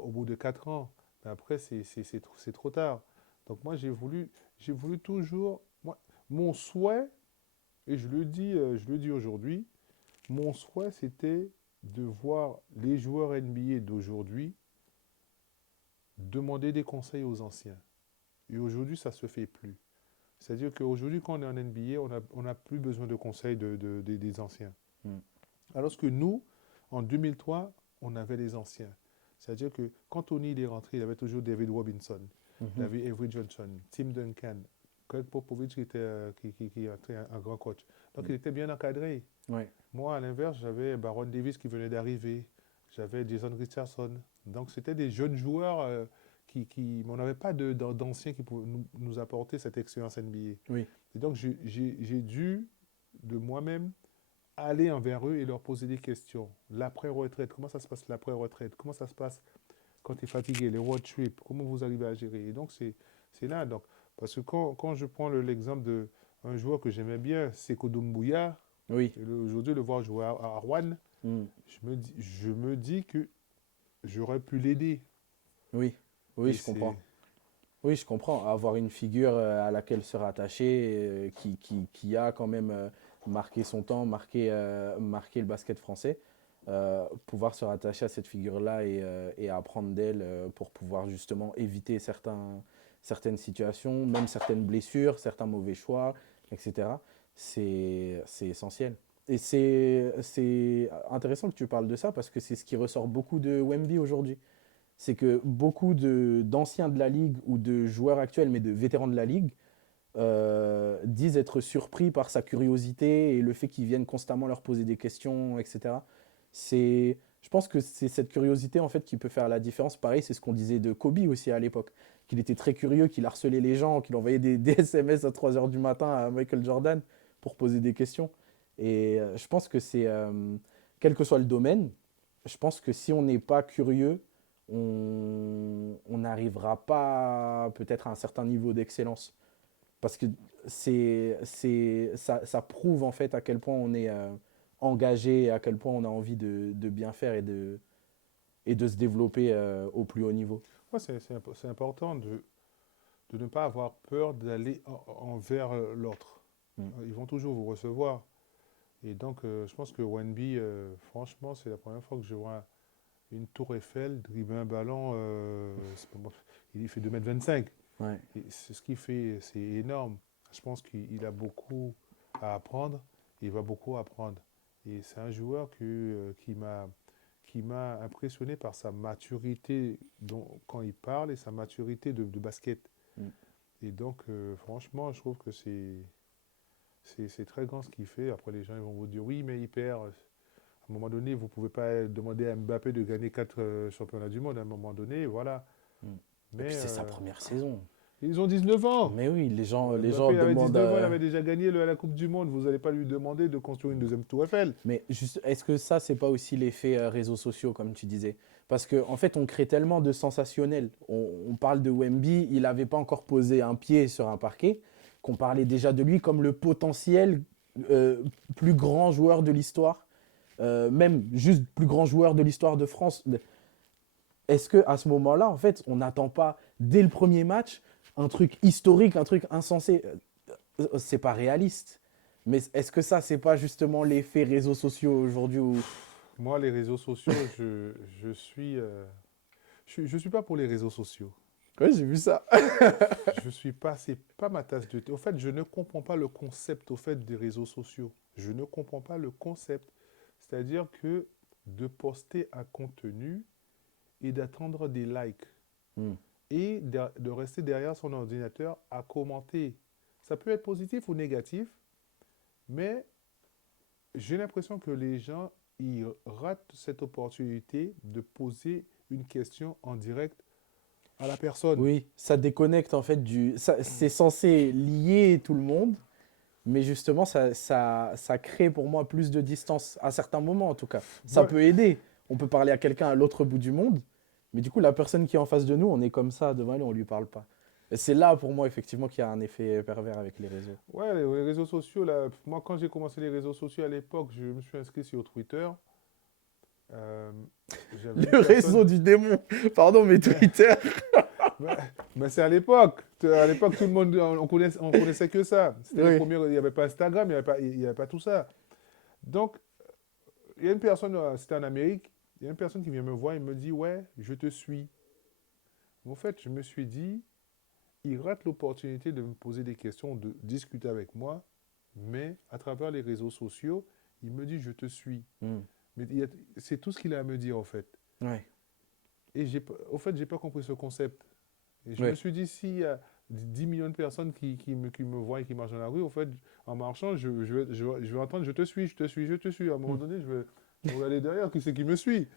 au bout de 4 ans. Mais après, c'est trop tard. Donc moi, j'ai voulu toujours... Mon souhait, et je le dis aujourd'hui, mon souhait, c'était de voir les joueurs NBA d'aujourd'hui demander des conseils aux anciens. Et aujourd'hui, ça ne se fait plus. C'est-à-dire qu'aujourd'hui, quand on est en NBA, on n'a plus besoin de conseils des anciens. Mm, Alors que nous, en 2003, on avait les anciens. C'est-à-dire que quand Tony il est rentré, il avait toujours David Robinson, il mhm, avait Avery Johnson, Tim Duncan, Greg Popovich qui était un grand coach. Donc mm. il était bien encadré. Ouais, Moi, à l'inverse, j'avais Baron Davis qui venait d'arriver, j'avais Jason Richardson. Donc c'était des jeunes joueurs mais on n'avait pas d'anciens qui pouvaient nous apporter cette expérience NBA. oui, Et donc j'ai dû de moi-même aller envers eux et leur poser des questions. L'après-retraite, comment ça se passe l'après-retraite? Comment ça se passe quand tu es fatigué, les road trips? Comment vous arrivez à gérer? Et donc c'est là. Donc, parce que quand je prends l'exemple d'un joueur que j'aimais bien, Sekou Doumbouya, oui, aujourd'hui le voir jouer à Rouen, mm, je me dis que j'aurais pu l'aider. oui, oui, Et je c'est... comprends. Oui, je comprends. Avoir une figure à laquelle se rattacher, qui a quand même marqué son temps, marqué le basket français, pouvoir se rattacher à cette figure-là et apprendre d'elle pour pouvoir justement éviter certaines situations, même certaines blessures, certains mauvais choix, etc. C'est essentiel. Et c'est intéressant que tu parles de ça parce que c'est ce qui ressort beaucoup de Wemby aujourd'hui. C'est que beaucoup d'anciens de la Ligue ou de joueurs actuels, mais de vétérans de la Ligue, disent être surpris par sa curiosité et le fait qu'ils viennent constamment leur poser des questions, etc. Je pense que c'est cette curiosité en fait qui peut faire la différence. Pareil, c'est ce qu'on disait de Kobe aussi à l'époque, qu'il était très curieux, qu'il harcelait les gens, qu'il envoyait des SMS à 3 heures du matin à Michael Jordan pour poser des questions. Et je pense que quel que soit le domaine, je pense que si on n'est pas curieux, on n'arrivera pas peut-être à un certain niveau d'excellence. Parce que ça prouve en fait à quel point on est engagé, et à quel point on a envie de bien faire et de se développer au plus haut niveau. Ouais, c'est important de ne pas avoir peur d'aller envers l'autre. Mm. Ils vont toujours vous recevoir. Et donc, je pense que Wenby, franchement, c'est la première fois que je vois une tour Eiffel dribbler un ballon. Il fait 2,25 m. Ouais. Et c'est ce qu'il fait, c'est énorme. Je pense qu'il a beaucoup à apprendre. Il va beaucoup apprendre. Et c'est un joueur qui m'a impressionné par sa maturité quand il parle et sa maturité de basket. Mm. Et donc, franchement, je trouve que c'est très grand ce qu'il fait. Après, les gens ils vont vous dire, oui, mais il perd. À un moment donné, vous ne pouvez pas demander à Mbappé de gagner 4 championnats du monde. À un moment donné, voilà. Mm. Et puis Mais c'est sa première saison. ils ont 19 ans. Mais oui, les gens Mbappé avait demandent. 19 ans, il avait déjà gagné la Coupe du Monde. Vous n'allez pas lui demander de construire une deuxième tour Eiffel. Mais juste, est-ce que ça, c'est pas aussi l'effet réseaux sociaux, comme tu disais? Parce qu'en en fait, on crée tellement de sensationnel. On parle de Wemby, il n'avait pas encore posé un pied sur un parquet, qu'on parlait déjà de lui comme le potentiel euh, plus grand joueur de l'histoire, même juste plus grand joueur de l'histoire de France. Est-ce que à ce moment-là, en fait, on n'attend pas dès le premier match un truc historique, un truc insensé? C'est pas réaliste. Mais est-ce que ça, c'est pas justement l'effet réseaux sociaux aujourd'hui où... Moi, les réseaux sociaux, je suis pas pour les réseaux sociaux. Ouais, j'ai vu ça. Je suis pas, c'est pas ma tasse de thé. Au fait, je ne comprends pas le concept au fait des réseaux sociaux. Je ne comprends pas le concept. C'est-à-dire que de poster un contenu et d'attendre des likes Hmm. et de rester derrière son ordinateur à commenter. Ça peut être positif ou négatif, mais j'ai l'impression que les gens ils ratent cette opportunité de poser une question en direct à la personne. Oui, ça déconnecte en fait du... c'est censé lier tout le monde, mais justement, ça crée pour moi plus de distance, à certains moments en tout cas. Ça Moi, peut aider. On peut parler à quelqu'un à l'autre bout du monde, mais du coup, la personne qui est en face de nous, on est comme ça devant elle, on lui parle pas. Et c'est là pour moi effectivement qu'il y a un effet pervers avec les réseaux. ouais, les réseaux sociaux, là, moi, quand j'ai commencé les réseaux sociaux à l'époque, je me suis inscrit sur Twitter. Euh, J'avais une Le personne. réseau du démon, pardon, mais Twitter. Mais, mais c'est à l'époque. À l'époque, tout le monde, on connaissait que ça. C'était les Oui. premiers, il n'y avait pas Instagram, il y avait pas tout ça. Donc, il y a une personne, c'était en Amérique, il y a une personne qui vient me voir et me dit, ouais, je te suis. En fait, je me suis dit, il rate l'opportunité de me poser des questions, de discuter avec moi, mais à travers les réseaux sociaux, il me dit, je te suis. Hmm. Mais c'est tout ce qu'il a à me dire, en fait. Ouais. Et au fait, j'ai pas compris ce concept. Et je me Ouais. suis dit, s'il y a 10 millions de personnes qui me voient et qui marchent dans la rue, au fait, en marchant, je vais entendre, je te suis, je te suis, je te suis. À un moment Hmm. donné, je vais regarder derrière, qui c'est qui me suit.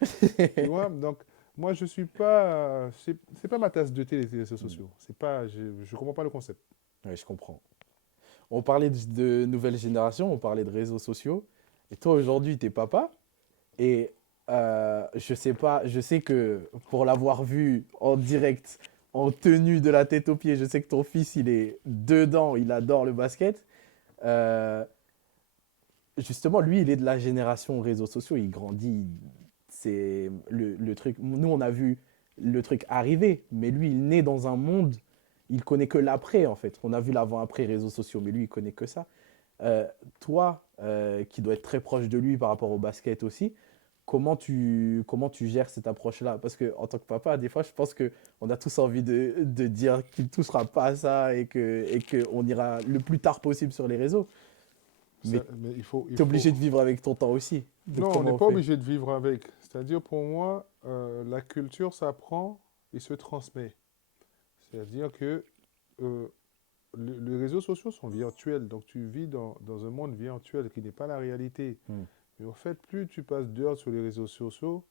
Tu vois? Donc, moi, je suis pas, c'est pas ma tasse de thé, les réseaux Hmm. sociaux. C'est pas, je comprends pas le concept. Ouais, je comprends. On parlait de nouvelle génération, on parlait de réseaux sociaux. Et toi, aujourd'hui, tu es papa. Et je sais pas, je sais que pour l'avoir vu en direct, en tenue de la tête aux pieds, je sais que ton fils, il est dedans, il adore le basket. Euh, Justement, lui, il est de la génération réseaux sociaux, il grandit. C'est le truc. Nous, on a vu le truc arriver, mais lui, il naît dans un monde, il connaît que l'après, en fait. On a vu l'avant-après réseaux sociaux, mais lui, il connaît que ça. Toi, qui dois être très proche de lui par rapport au basket aussi, comment tu gères cette approche-là? Parce que en tant que papa, des fois, je pense que on a tous envie de dire qu'il ne touchera pas à ça et qu'on ira le plus tard possible sur les réseaux. Mais Mais il tu es faut. obligé de vivre avec ton temps aussi. Donc Non, on n'est comment on pas fait? obligé de vivre avec. C'est-à-dire, pour moi, la culture s'apprend et se transmet. C'est-à-dire que euh, les réseaux sociaux sont virtuels, donc tu vis dans un monde virtuel qui n'est pas la réalité. Hmm. Mais en fait, plus tu passes d'heures sur les réseaux sociaux,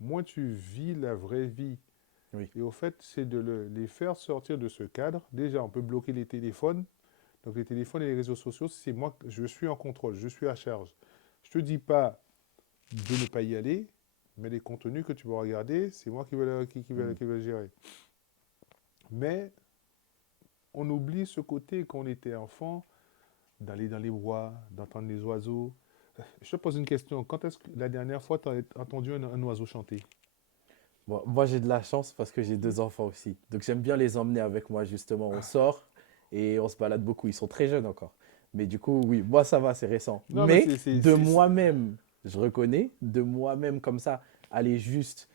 moins tu vis la vraie vie. Oui. Et au fait, c'est de les faire sortir de ce cadre. Déjà, on peut bloquer les téléphones. Donc les téléphones et les réseaux sociaux, c'est moi, je suis en contrôle, je suis à charge. Je te dis pas de ne pas y aller, mais les contenus que tu vas regarder, c'est moi Hmm. qui vais gérer. Mais on oublie ce côté quand on était enfant, d'aller dans les bois, d'entendre les oiseaux. Je te pose une question. Quand est-ce que la dernière fois tu as entendu un oiseau chanter? Bon, moi, j'ai de la chance parce que j'ai deux enfants aussi. Donc j'aime bien les emmener avec moi, justement. On sort et on se balade beaucoup. Ils sont très jeunes encore. Mais du coup, oui, moi, ça va, c'est récent. Non, mais Mais de c'est- moi-même, je reconnais, de moi-même comme ça, aller juste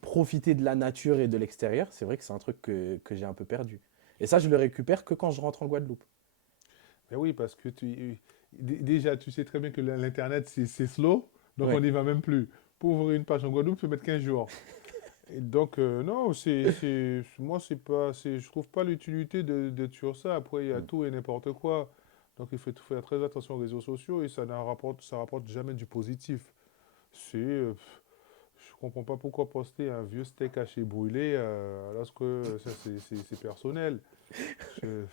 profiter de la nature et de l'extérieur, c'est vrai que c'est un truc que j'ai un peu perdu. Et ça, je le récupère que quand je rentre en Guadeloupe. Mais oui, parce que déjà, tu sais très bien que l'Internet, c'est slow, donc on Ouais. n'y va même plus. Pour ouvrir une page en Guadeloupe, tu peux mettre 15 jours. Et donc, non, moi, je trouve pas l'utilité de sur ça. Après, il y a Mm. tout et n'importe quoi. Donc il faut faire très attention aux réseaux sociaux et ça rapporte jamais du positif. Je comprends pas pourquoi poster un vieux steak haché brûlé alors que ça c'est personnel. Je,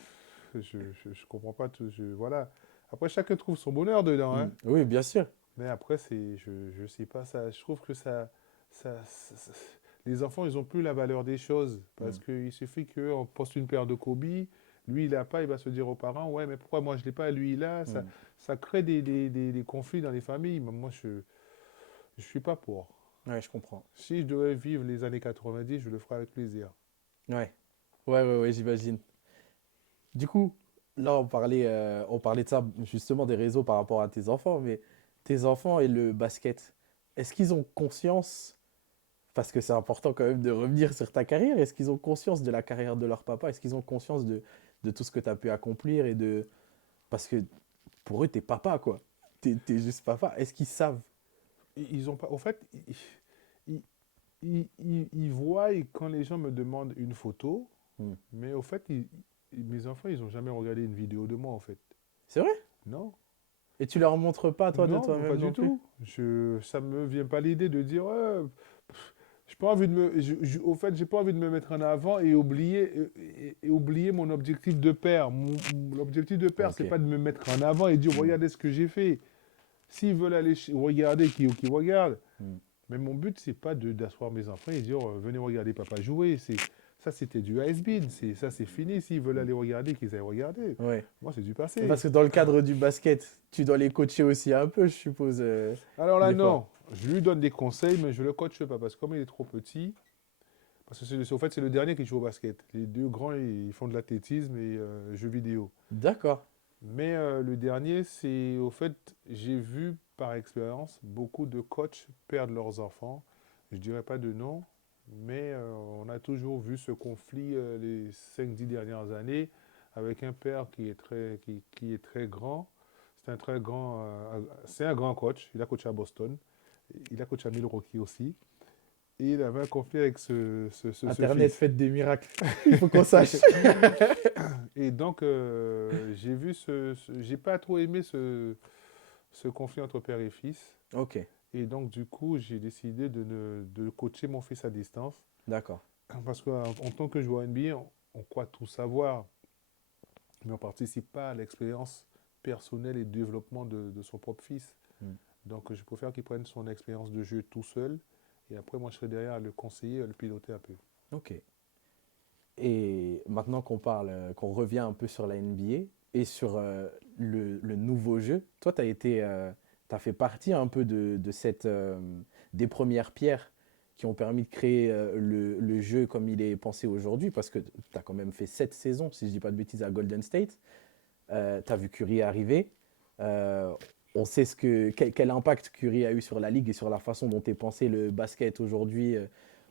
je comprends pas tout. Voilà. Après, chacun trouve son bonheur dedans, hein. Oui, bien sûr. Mais après, je sais pas ça. Je trouve que les enfants, ils ont plus la valeur des choses parce Mm, qu'il suffit qu'on poste une paire de Kobe, lui il a pas, il va se dire aux parents, ouais, mais pourquoi moi je l'ai pas, lui il a. mm. Ça crée des conflits dans les familles. Mais moi, je suis pas pour. Ouais, je comprends. Si je devais vivre les années 90, je le ferais avec plaisir. Ouais, ouais, j'imagine. Du coup, là, on parlait de ça, justement, des réseaux par rapport à tes enfants, mais tes enfants et le basket, est-ce qu'ils ont conscience, parce que c'est important quand même de revenir sur ta carrière, est-ce qu'ils ont conscience de la carrière de leur papa? Est-ce qu'ils ont conscience de tout ce que tu as pu accomplir et de... Parce que pour eux, t'es papa, quoi. T'es juste papa. Est-ce qu'ils savent? Ils ont pas. En fait, ils, ils voient quand les gens me demandent une photo, Hmm. mais au fait, mes enfants, ils ont jamais regardé une vidéo de moi, en fait. C'est vrai? Non, Et tu leur montres pas, toi, de non, pas toi-même du non plus? tout. Ça me vient pas l'idée de dire, ouais, j'ai pas envie de me, au fait, j'ai pas envie de me mettre en avant et oublier mon objectif de père. L'objectif de père, Ok. c'est pas de me mettre en avant et dire, Hmm, regardez ce que j'ai fait. S'ils veulent aller regarder, qui regardent. hmm. Mais mon but, c'est pas d'asseoir mes enfants et dire venez regarder papa jouer. Ça, c'était du has-been. Ça, c'est fini. S'ils veulent aller regarder, qu'ils aillent regarder. Ouais. Moi, c'est du passé. Parce que dans le cadre du basket, tu dois les coacher aussi un peu, je suppose, Alors là, des fois. non. Je lui donne des conseils, mais je le coache pas parce que comme il est trop petit, parce que au fait, c'est le dernier qui joue au basket. Les deux grands, ils font de l'athlétisme et jeux vidéo. D'accord. Mais le dernier, c'est au fait, j'ai vu par expérience beaucoup de coachs perdre leurs enfants. Je dirais pas de nom, mais on a toujours vu ce conflit les 5 10 dernières années avec un père qui est très grand. C'est un grand coach. Il a coaché à Boston. Il a coaché à Milwaukee aussi. Et il avait un conflit avec ce Internet fils. fait des miracles. Il faut qu'on sache. Et donc, j'ai pas trop aimé ce conflit entre père et fils. Ok, Et donc, du coup, j'ai décidé de coacher mon fils à distance. d'accord. Parce qu'en tant que joueur NBA, on croit tout savoir, mais on ne participe pas à l'expérience personnelle et développement de son propre fils. Hmm. Donc, je préfère qu'il prenne son expérience de jeu tout seul. Et après, moi, je serai derrière à le conseiller, à le piloter un peu. Ok. Et maintenant qu'on parle, qu'on revient un peu sur la NBA et sur le nouveau jeu, toi, t'as fait partie un peu de cette, des premières pierres qui ont permis de créer le jeu comme il est pensé aujourd'hui, parce que tu as quand même fait 7 saisons, si je dis pas de bêtises, à Golden State. Tu as vu Curry arriver. Euh, on sait quel impact Curry a eu sur la ligue et sur la façon dont est pensé le basket aujourd'hui,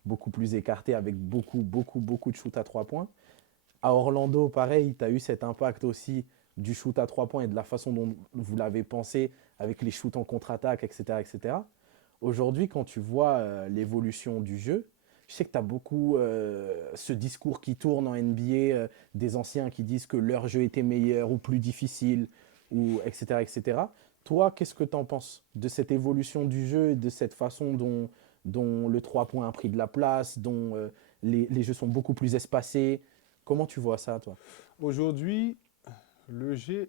beaucoup plus écarté avec beaucoup de shoot à 3 points. À Orlando, pareil, tu as eu cet impact aussi du shoot à 3 points et de la façon dont vous l'avez pensé avec les shoots en contre-attaque, etc., etc. Aujourd'hui, quand tu vois l'évolution du jeu, je sais que tu as beaucoup ce discours qui tourne en NBA, des anciens qui disent que leur jeu était meilleur ou plus difficile, ou etc., etc. Toi, qu'est-ce que tu en penses de cette évolution du jeu et de cette façon dont le 3 points a pris de la place, dont les jeux sont beaucoup plus espacés? Comment tu vois ça, toi? Aujourd'hui, le jeu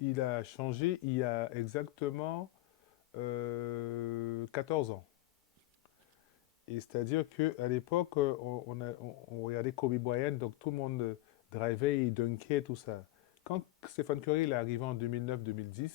il a changé il y a exactement 14 ans. Et c'est-à-dire qu'à l'époque, on regardait Kobe Bryant, donc tout le monde drivait, il dunkait, tout ça. Quand Stephen Curry il est arrivé en 2009-2010,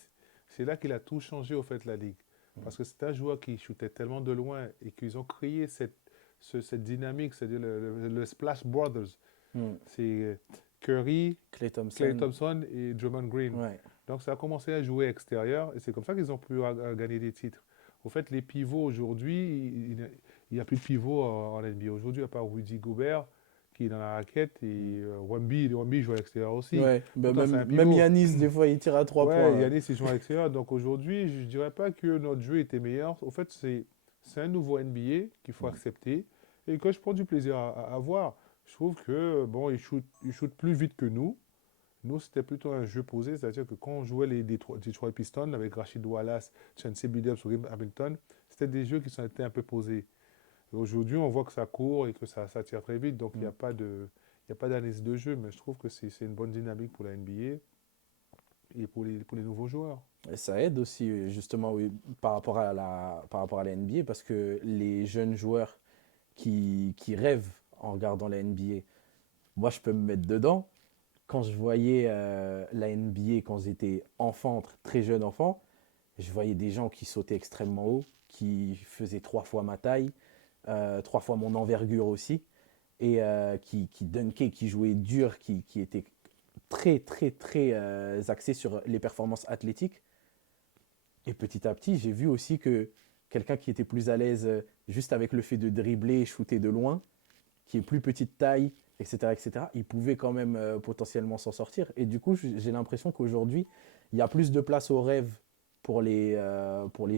c'est là qu'il a tout changé au fait la ligue. Parce que c'est un joueur qui shootait tellement de loin et qu'ils ont créé cette dynamique, c'est-à-dire le Splash Brothers. Hmm. C'est Curry, Clay Klay Thompson, Thompson et Draymond Green. ouais. Donc ça a commencé à jouer extérieur et c'est comme ça qu'ils ont pu gagner des titres. Au fait, les pivots aujourd'hui, il n'y a plus de pivots en NBA. Aujourd'hui, à part Rudy Gobert qui est dans la raquette et Wemby joue à l'extérieur aussi. Ouais, bah Pourtant, c'est un même pivot. Yanis, des fois, il tire à 3 points. Ouais, Yannis, il joue à l'extérieur. Donc aujourd'hui, je ne dirais pas que notre jeu était meilleur. Au fait, c'est un nouveau NBA qu'il faut Hmm. accepter et que je prends du plaisir à voir. Je trouve que, bon, il shoot plus vite que nous. Nous, c'était plutôt un jeu posé, c'est-à-dire que quand on jouait les Detroit Pistons avec Rashid Wallace, Chauncey Billups ou Rip Hamilton, c'était des jeux qui sont été un peu posés. Et aujourd'hui, on voit que ça court et que ça tire très vite, donc il n'y Mm. a pas de, il y a pas d'analyse de jeu, mais je trouve que c'est une bonne dynamique pour la NBA et pour les nouveaux joueurs. Et ça aide aussi, justement, oui, par rapport à la NBA, parce que les jeunes joueurs qui rêvent en regardant la NBA, moi, je peux me mettre dedans. Quand je voyais la NBA quand j'étais enfant, très jeune enfant, je voyais des gens qui sautaient extrêmement haut, qui faisaient 3 fois ma taille, 3 fois mon envergure aussi, et qui dunkaient, qui jouaient dur, qui étaient très, très, très axés sur les performances athlétiques. Et petit à petit, j'ai vu aussi que quelqu'un qui était plus à l'aise juste avec le fait de dribbler et shooter de loin, qui est plus petite taille, etc., il pouvait quand même potentiellement s'en sortir. Et du coup, j'ai l'impression qu'aujourd'hui, il y a plus de place au rêve pour les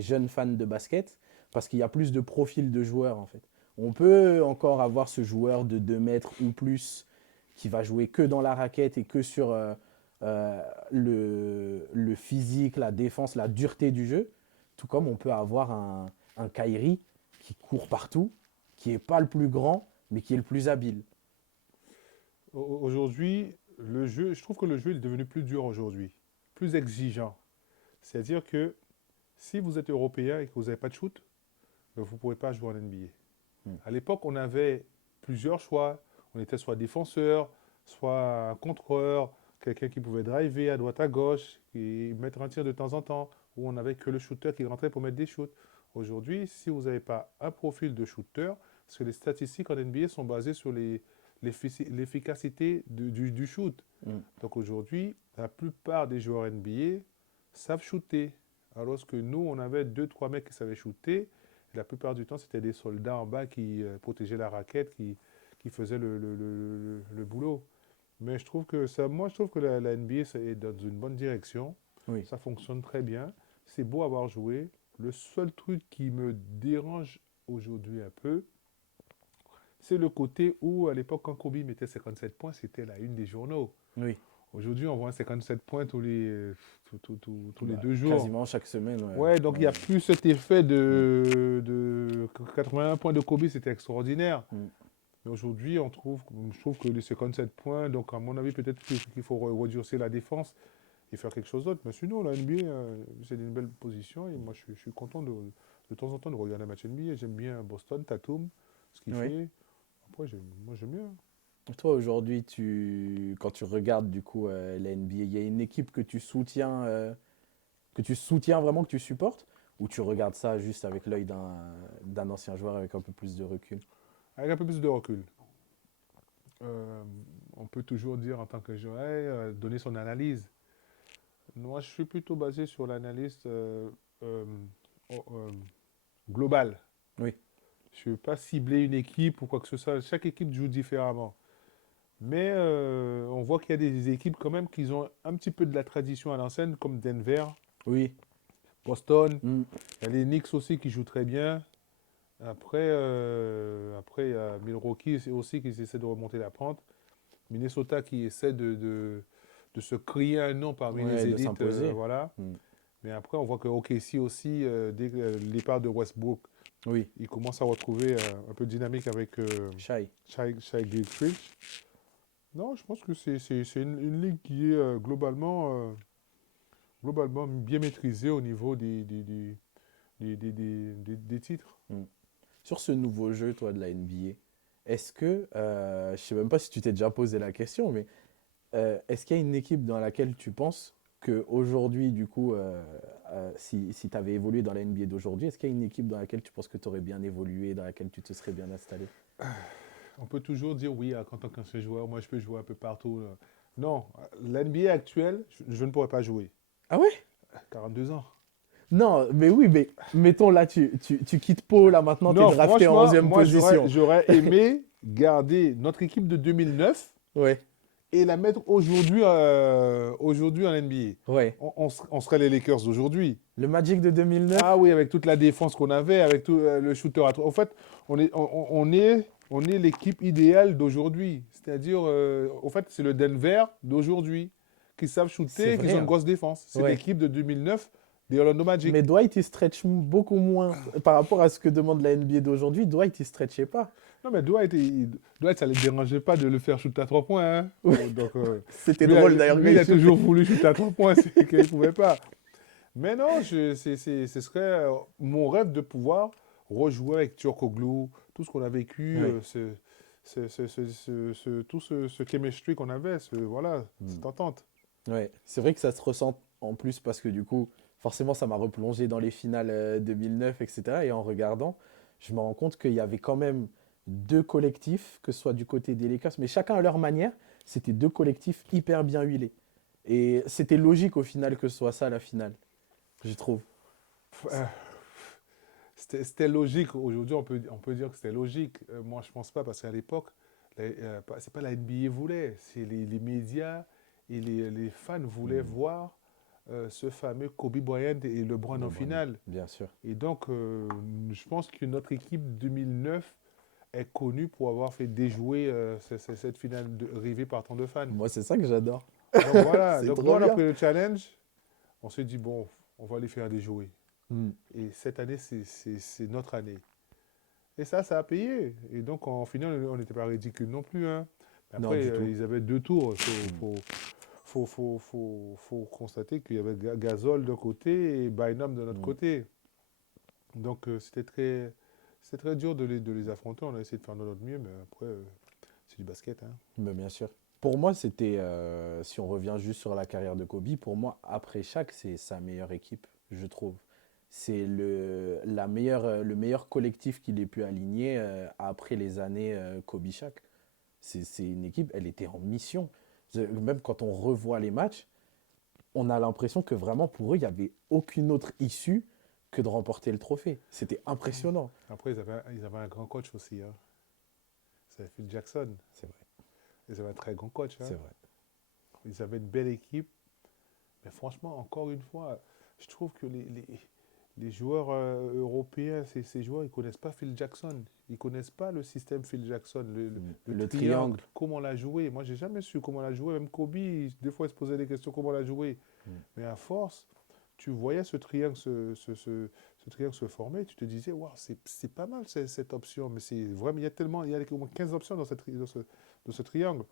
jeunes fans de basket, parce qu'il y a plus de profils de joueurs, en fait. On peut encore avoir ce joueur de 2 mètres ou plus qui va jouer que dans la raquette et que sur le physique, la défense, la dureté du jeu, tout comme on peut avoir un Kyrie qui court partout, qui n'est pas le plus grand, mais qui est le plus habile. Aujourd'hui, le jeu, je trouve que le jeu est devenu plus dur aujourd'hui, plus exigeant. C'est-à-dire que si vous êtes européen et que vous n'avez pas de shoot, ben, vous ne pourrez pas jouer en Hmm. NBA. À l'époque, on avait plusieurs choix. On était soit défenseur, soit un contreur, quelqu'un qui pouvait driver à droite à gauche et mettre un tir de temps en temps, ou on n'avait que le shooter qui rentrait pour mettre des shoots. Aujourd'hui, si vous n'avez pas un profil de shooter, parce que les statistiques en NBA sont basées sur l'efficacité du shoot. Mm. Donc aujourd'hui, la plupart des joueurs NBA savent shooter. Alors que nous, on avait deux, trois mecs qui savaient shooter. Et la plupart du temps, c'était des soldats en bas qui protégeaient la raquette, qui faisaient le boulot. Mais je trouve que ça, moi, je trouve que la NBA ça est dans une bonne direction. Oui. Ça fonctionne très bien. C'est beau avoir joué. Le seul truc qui me dérange aujourd'hui un peu, c'est le côté où, à l'époque, quand Kobe mettait 57 points, c'était la une des journaux. Oui. Aujourd'hui, on voit un 57 points tous les Bah, 2 jours. quasiment chaque semaine. Ouais. Ouais, donc il n'y Ouais. a plus cet effet Mm. de 81 points de Kobe, c'était extraordinaire. Mm. Mais aujourd'hui, je trouve que les 57 points, donc à mon avis, peut-être qu'il faut redurcer la défense et faire quelque chose d'autre. Mais sinon, la NBA, c'est une belle position et moi, je suis content de temps en temps de regarder un match NBA. J'aime bien Boston, Tatum, ce qu'il Oui. fait. Après, moi, j'aime bien. Toi, aujourd'hui, quand tu regardes du coup la NBA, il y a une équipe que tu soutiens vraiment, que tu supportes, ou tu regardes ça juste avec l'œil d'un ancien joueur avec un peu plus de recul? Avec un peu plus de recul. Euh, on peut toujours dire en tant que joueur, hey, donner son analyse. Moi, je suis plutôt basé sur l'analyse euh, oh, globale. Oui. Je ne veux pas cibler une équipe ou quoi que ce soit. Chaque équipe joue différemment. Mais on voit qu'il y a des équipes quand même qui ont un petit peu de la tradition à l'ancienne, comme Denver, Oui. Boston. Mm. Il y a les Knicks aussi qui jouent très bien. Après il y a Milwaukee aussi qui essaie de remonter la pente. Minnesota qui essaie de se créer un nom parmi Ouais, les de élites. s'imposer. Voilà. Mm. Mais après, on voit que OKC aussi, dès que le départ de Westbrook, Oui. il commence à retrouver un peu de dynamique avec Shai. Shai Gilgeous. Non, je pense que c'est une ligue qui est globalement bien maîtrisée au niveau des titres. Mm. Sur ce nouveau jeu, toi, de la NBA, est-ce que, je sais même pas si tu t'es déjà posé la question, mais est-ce qu'il y a une équipe dans laquelle tu penses qu'aujourd'hui, du coup, si tu avais évolué dans la NBA d'aujourd'hui, est-ce qu'il y a une équipe dans laquelle tu penses que tu aurais bien évolué, dans laquelle tu te serais bien installé? On peut toujours dire oui, en tant qu'ancien joueur, moi je peux jouer un peu partout. Non, l'NBA actuelle, je ne pourrais pas jouer. Ah ouais? 42 ans. Non, mais oui, mais mettons là, tu quittes Pau, là maintenant, tu es Non, drafté en franchement, 11e moi position. j'aurais aimé garder notre équipe de 2009 Ouais, et la mettre aujourd'hui en NBA. ouais. On serait les Lakers d'aujourd'hui. Le Magic de 2009? Ah oui, avec toute la défense qu'on avait, avec tout le shooter à trois. En fait, on est l'équipe idéale d'aujourd'hui. C'est-à-dire, au fait, c'est le Denver d'aujourd'hui. qui savent C'est shooter et qui vrai, ont une hein. grosse défense. C'est Ouais. l'équipe de 2009 des Orlando Magic. Mais Dwight, il stretch beaucoup moins. Par rapport à ce que demande la NBA d'aujourd'hui, Dwight, il stretchait pas. Non, mais Dwight, ça ne le dérangeait pas de le faire shooter à 3 points, hein. Donc, C'était drôle d'ailleurs quand lui, il il a shoot. toujours voulu shooter à 3 points, c'est qu'il ne pouvait pas. Mais non, ce serait mon rêve de pouvoir rejouer avec Turkoglu, tout ce qu'on a vécu, Ouais. tout ce chemistry qu'on avait, voilà, Hmm. cette entente. Ouais. C'est vrai que ça se ressent en plus parce que du coup, forcément, ça m'a replongé dans les finales 2009, etc. Et en regardant, je me rends compte qu'il y avait quand même deux collectifs, que ce soit du côté des Lakers, mais chacun à leur manière, c'était deux collectifs hyper bien huilés. Et c'était logique au final que ce soit ça la finale, je trouve. Pff, c'était logique. Aujourd'hui, on peut dire que c'était logique. Moi, je pense pas, parce qu'à l'époque, c'est pas la NBA voulait, c'est les médias et les fans voulaient Hmm. voir ce fameux Kobe Bryant et LeBron en LeBron, finale. bien sûr. Et donc, je pense que notre équipe 2009 est connue pour avoir fait déjouer cette finale rêvée par tant de fans. Moi, c'est ça que j'adore. Donc voilà, C'est donc nous trop on a bien. pris le challenge, on s'est dit, bon, on va les faire déjouer. Hmm. Et cette année, c'est notre année. Et ça a payé. Et donc, en finale, on n'était pas ridicule non plus, hein. Mais Non, après, du tout. ils avaient 2 tours. Il Hmm. faut constater qu'il y avait Gasol d'un côté et Bynum de l'autre Hmm. côté. Donc, c'était très dur de les affronter. On a essayé de faire de notre mieux, mais après, c'est du basket, hein. Mais bien sûr. Pour moi, c'était, si on revient juste sur la carrière de Kobe, pour moi, après chaque, c'est sa meilleure équipe, je trouve. C'est le meilleur collectif qu'il ait pu aligner après les années Kobe Shaq. C'est une équipe, elle était en mission. Même quand on revoit les matchs, on a l'impression que vraiment pour eux, il n'y avait aucune autre issue que de remporter le trophée. C'était impressionnant. Après, ils avaient un grand coach aussi, hein. C'est Phil Jackson. C'est vrai, Ils avaient un très grand coach, c'est hein. vrai. Ils avaient une belle équipe. Mais franchement, encore une fois, je trouve que les joueurs européens, ces joueurs, ils ne connaissent pas Phil Jackson. Ils ne connaissent pas le système Phil Jackson, le Le triangle, triangle. comment on l'a joué. Moi, j'ai jamais su comment on l'a joué. Même Kobe, des fois, il se posait des questions comment on l'a joué. Mm. Mais à force, tu voyais ce triangle ce triangle se former, tu te disais, waouh, c'est pas mal cette option. Mais c'est vraiment, il y a au moins 15 options dans ce triangle.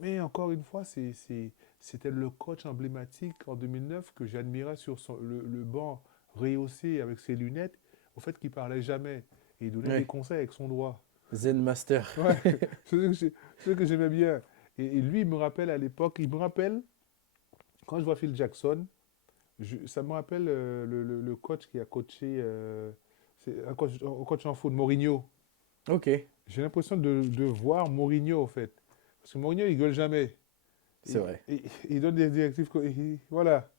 Mais encore une fois, c'était le coach emblématique en 2009 que j'admirais sur le banc rehaussé avec ses lunettes, au fait qu'il parlait jamais. Et il donnait des Ouais. conseils avec son doigt. Zen Master. Ouais, c'est ce que j'aimais bien. Et lui, il me rappelle à l'époque, il me rappelle, quand je vois Phil Jackson, ça me rappelle le coach qui a coaché, c'est un coach en foot, Mourinho. Ok, J'ai l'impression de voir Mourinho, en fait. Parce que Mourinho, il gueule jamais. c'est vrai. Il donne des directives. Voilà.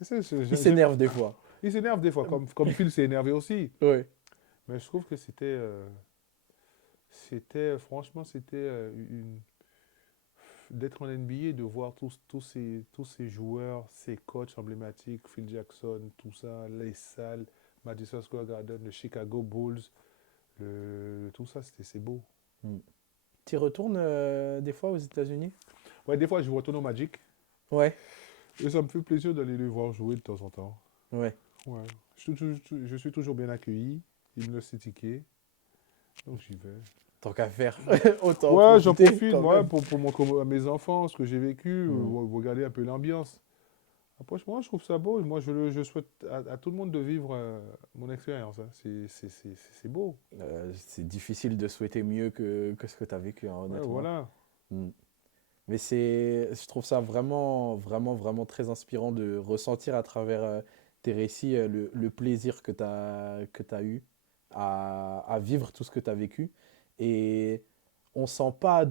Il s'énerve des fois. Il s'énerve des fois, comme Phil s'est énervé aussi. Ouais. Mais je trouve que franchement, c'était d'être en NBA, de voir tous ces joueurs, ces coachs emblématiques, Phil Jackson, tout ça, les salles, Madison Square Garden, le Chicago Bulls, tout ça, c'est beau. Mm. Tu y retournes des fois aux États-Unis? Ouais, des fois, je retourne au Magic Ouais, et ça me fait plaisir d'aller les voir jouer de temps en temps. ouais. Ouais. Je suis toujours bien accueilli. Ils me laissent les tickets. Donc j'y vais. Tant qu'à faire, autant en Ouais, j'en profiter profite, quand moi, même. pour montrer à mes enfants ce que j'ai vécu, Mm. regarder un peu l'ambiance. Après, moi, je trouve ça beau. Moi, je souhaite à tout le monde de vivre mon expérience, hein. C'est beau. C'est difficile de souhaiter mieux que ce que tu as vécu, hein, Ouais, honnêtement. voilà. Mm. Mais je trouve ça vraiment, vraiment, vraiment très inspirant de ressentir à travers tes récits le plaisir que tu eu à vivre tout ce que tu as vécu. Et on sent pas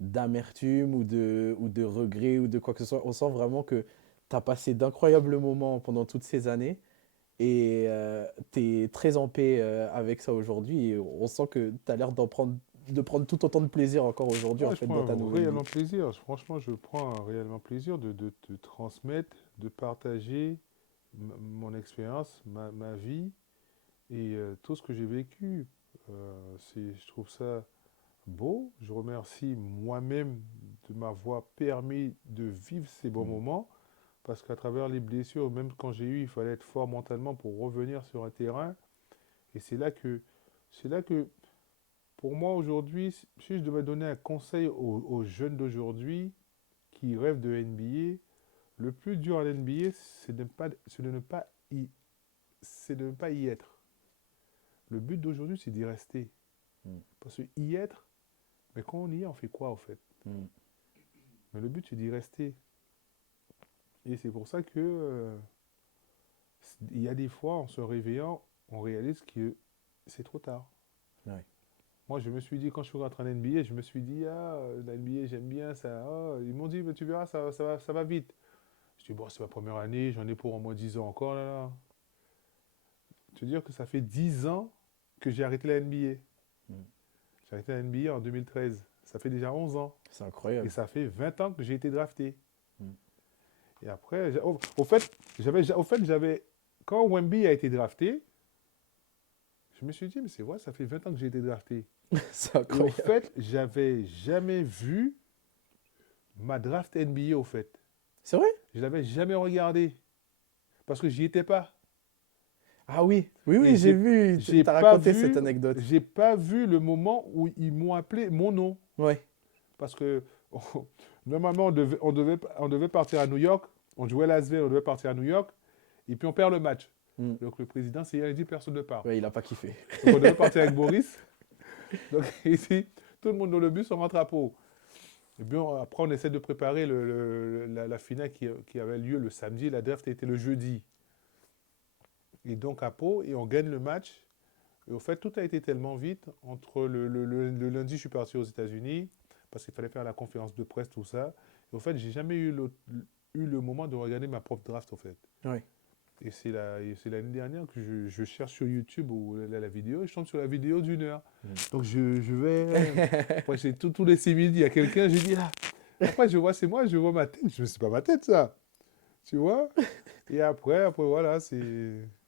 d'amertume ou de regret ou de quoi que ce soit. On sent vraiment que tu as passé d'incroyables moments pendant toutes ces années et tu es très en paix avec ça aujourd'hui. Et on sent que tu as l'air de prendre tout autant de plaisir encore aujourd'hui en Ouais, je fait prends dans ta nouvelle vie. réellement plaisir. Franchement, je prends un réellement plaisir de transmettre, de partager mon expérience, ma vie et tout ce que j'ai vécu. Je trouve ça beau. Je remercie moi-même de m'avoir permis de vivre ces bons Mm. moments. Parce qu'à travers les blessures, même quand j'ai eu, il fallait être fort mentalement pour revenir sur un terrain. Et c'est là que, pour moi aujourd'hui, si je devais donner un conseil aux jeunes d'aujourd'hui qui rêvent de NBA, le plus dur en NBA, c'est de ne pas y être. Le but d'aujourd'hui, c'est d'y rester. Mm. Parce que y être, mais quand on y est, on fait quoi, en fait? Mm. Mais le but, c'est d'y rester. Et c'est pour ça que il y a des fois, en se réveillant, on réalise que c'est trop tard. Ouais. Moi, je me suis dit, quand je suis rentré en NBA, je me suis dit, ah, la NBA, j'aime bien ça. Ah, ils m'ont dit, mais tu verras, ça va vite. Je dis, bon, c'est ma première année, j'en ai pour au moins 10 ans encore, là, là. Je veux dire que ça fait 10 ans que j'ai arrêté la NBA. Mm. J'ai arrêté la NBA en 2013. Ça fait déjà 11 ans. C'est Et incroyable. ça fait 20 ans que j'ai été drafté. Mm. Et après, au fait, quand Wemby a été drafté, je me suis dit, mais c'est vrai, ça fait 20 ans que j'ai été drafté. C'est Et au incroyable. fait, j'avais jamais vu ma draft NBA, au fait. C'est vrai? Je l'avais jamais regardé. Parce que j'y étais pas. Ah oui, oui, Et oui, j'ai vu, j'ai t'as pas raconté cette vu, anecdote. j'ai pas vu le moment où ils m'ont appelé mon nom. Ouais. Parce que normalement, on devait partir à New York. On jouait Las Vegas, on devait partir à New York. Et puis on perd le match. Mm. Donc le président, il dit personne ne part. Ouais, il a pas kiffé. Donc on devait partir avec Boris. Donc ici, tout le monde dans le bus, on rentre à Pau. Et bien après, on essaie de préparer la finale qui avait lieu le samedi. La draft était le jeudi. Et donc à Pau, et on gagne le match. Et au fait, tout a été tellement vite. Entre le lundi, je suis parti aux États-Unis parce qu'il fallait faire la conférence de presse, tout ça. Et au fait, j'ai jamais eu le moment de regarder ma propre draft, au fait. Ouais. Et c'est l'année dernière que je cherche sur YouTube la vidéo et je tombe sur la vidéo d'1 heure. Mm. Donc je vais. Après, j'ai tous les 6 midi, il y a quelqu'un, je dis, ah. Après, je vois, c'est moi, je vois ma tête. Je me c'est pas ma tête, ça. Tu vois? Et après, voilà, c'est.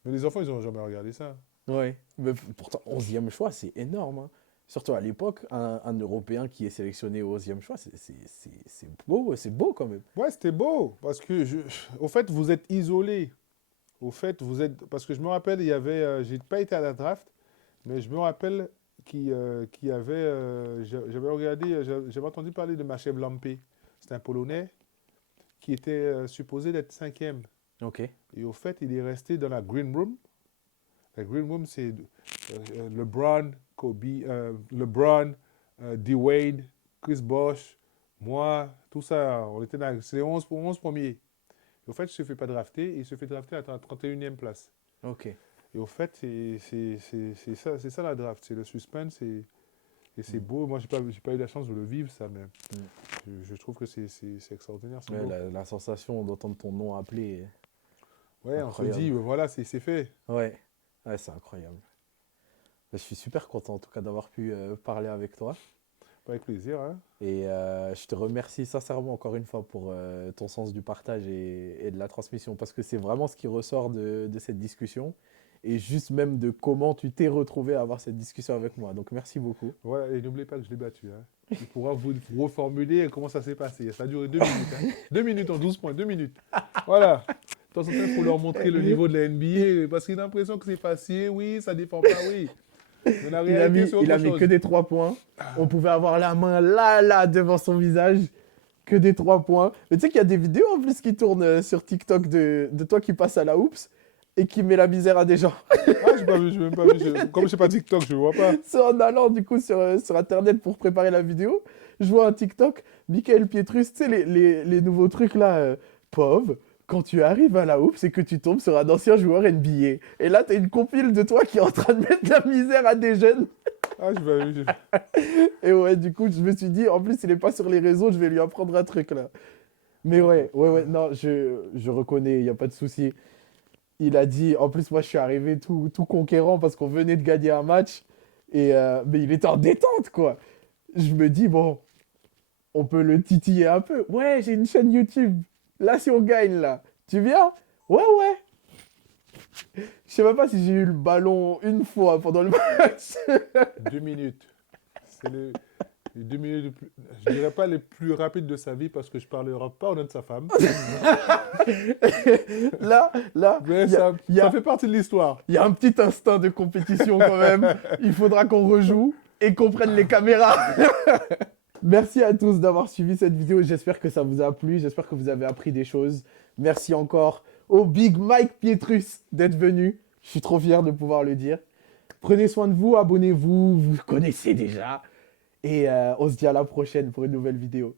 Mais les enfants, ils n'ont jamais regardé ça. Ouais. Mais pourtant, 11e choix, c'est énorme, hein. Surtout à l'époque, un Européen qui est sélectionné au 11e choix, c'est beau quand même. Ouais, c'était beau, parce que, au fait, vous êtes isolé. Au fait, parce que je me rappelle, j'ai pas été à la draft, mais je me rappelle qu'il y avait, j'avais regardé, j'avais entendu parler de Maciej Lampé. C'est un Polonais qui était supposé d'être cinquième. Ok. Et au fait, il est resté dans la Green Room. La Green Room, c'est LeBron, Kobe, LeBron, D-Wade, Chris Bosh, moi, tout ça. On était dans c'est 11 premiers. Et au fait, il ne se fait pas drafter. Et il se fait drafter à la 31e place. Ok. Et au fait, c'est ça la draft. C'est le suspense. Et c'est Mm. beau. Moi, j'ai pas eu la chance de le vivre, ça, mais Mm. je trouve que c'est extraordinaire. C'est Ouais, beau. la sensation d'entendre ton nom appelé, Ouais, on se incroyable. dit, voilà, c'est fait. Ouais. Ouais, c'est incroyable. Je suis super content en tout cas d'avoir pu parler avec toi. Avec plaisir, hein. Et je te remercie sincèrement encore une fois pour ton sens du partage et de la transmission, parce que c'est vraiment ce qui ressort de cette discussion, et juste même de comment tu t'es retrouvé à avoir cette discussion avec moi. Donc merci beaucoup. Voilà, et n'oubliez pas que je l'ai battu, hein. Il pourra vous reformuler comment ça s'est passé. Ça a duré 2 minutes, hein. 2 minutes en 12 points, 2 minutes. Voilà. De temps en temps, il faut leur montrer le niveau de la NBA, parce qu'il a l'impression que c'est facile, oui, ça défend pas, oui. Mais la Il a réalité, mis, c'est il autre a mis que chose. des 3 points. On pouvait avoir la main là devant son visage. Que des 3 points. Mais tu sais qu'il y a des vidéos en plus qui tournent sur TikTok de toi qui passe à la hoops et qui met la misère à des gens. Ah, j'ai pas vu, j'ai même pas vu. Comme je sais pas TikTok, je vois pas. C'est en allant du coup sur internet pour préparer la vidéo. Je vois un TikTok, Michael Pietrus, tu sais, les nouveaux trucs là, pauvre. Quand tu arrives à la hoops, c'est que tu tombes sur un ancien joueur NBA. Et là, t'as une compile de toi qui est en train de mettre la misère à des jeunes. Ah, j'ai pas vu. Et ouais, du coup, je me suis dit, en plus, il est pas sur les réseaux, je vais lui apprendre un truc là. Mais ouais, non, je reconnais, il n'y a pas de souci. Il a dit, en plus, moi, je suis arrivé tout conquérant parce qu'on venait de gagner un match. Mais il était en détente, quoi. Je me dis, bon, on peut le titiller un peu. Ouais, j'ai une chaîne YouTube. Là, si on gagne, là, tu viens? Ouais, ouais. Je sais même pas si j'ai eu le ballon une fois pendant le match. 2 minutes. C'est le, Les 2 minutes, je dirais pas les plus rapides de sa vie parce que je parlerai pas au nom de sa femme. Là, Mais ça fait partie de l'histoire. il y a un petit instinct de compétition quand même. Il faudra qu'on rejoue et qu'on prenne les caméras. Merci à tous d'avoir suivi cette vidéo. J'espère que ça vous a plu. J'espère que vous avez appris des choses. Merci encore au Big Mike Pietrus d'être venu. Je suis trop fier de pouvoir le dire. Prenez soin de vous, abonnez-vous, vous connaissez déjà. Et on se dit à la prochaine pour une nouvelle vidéo.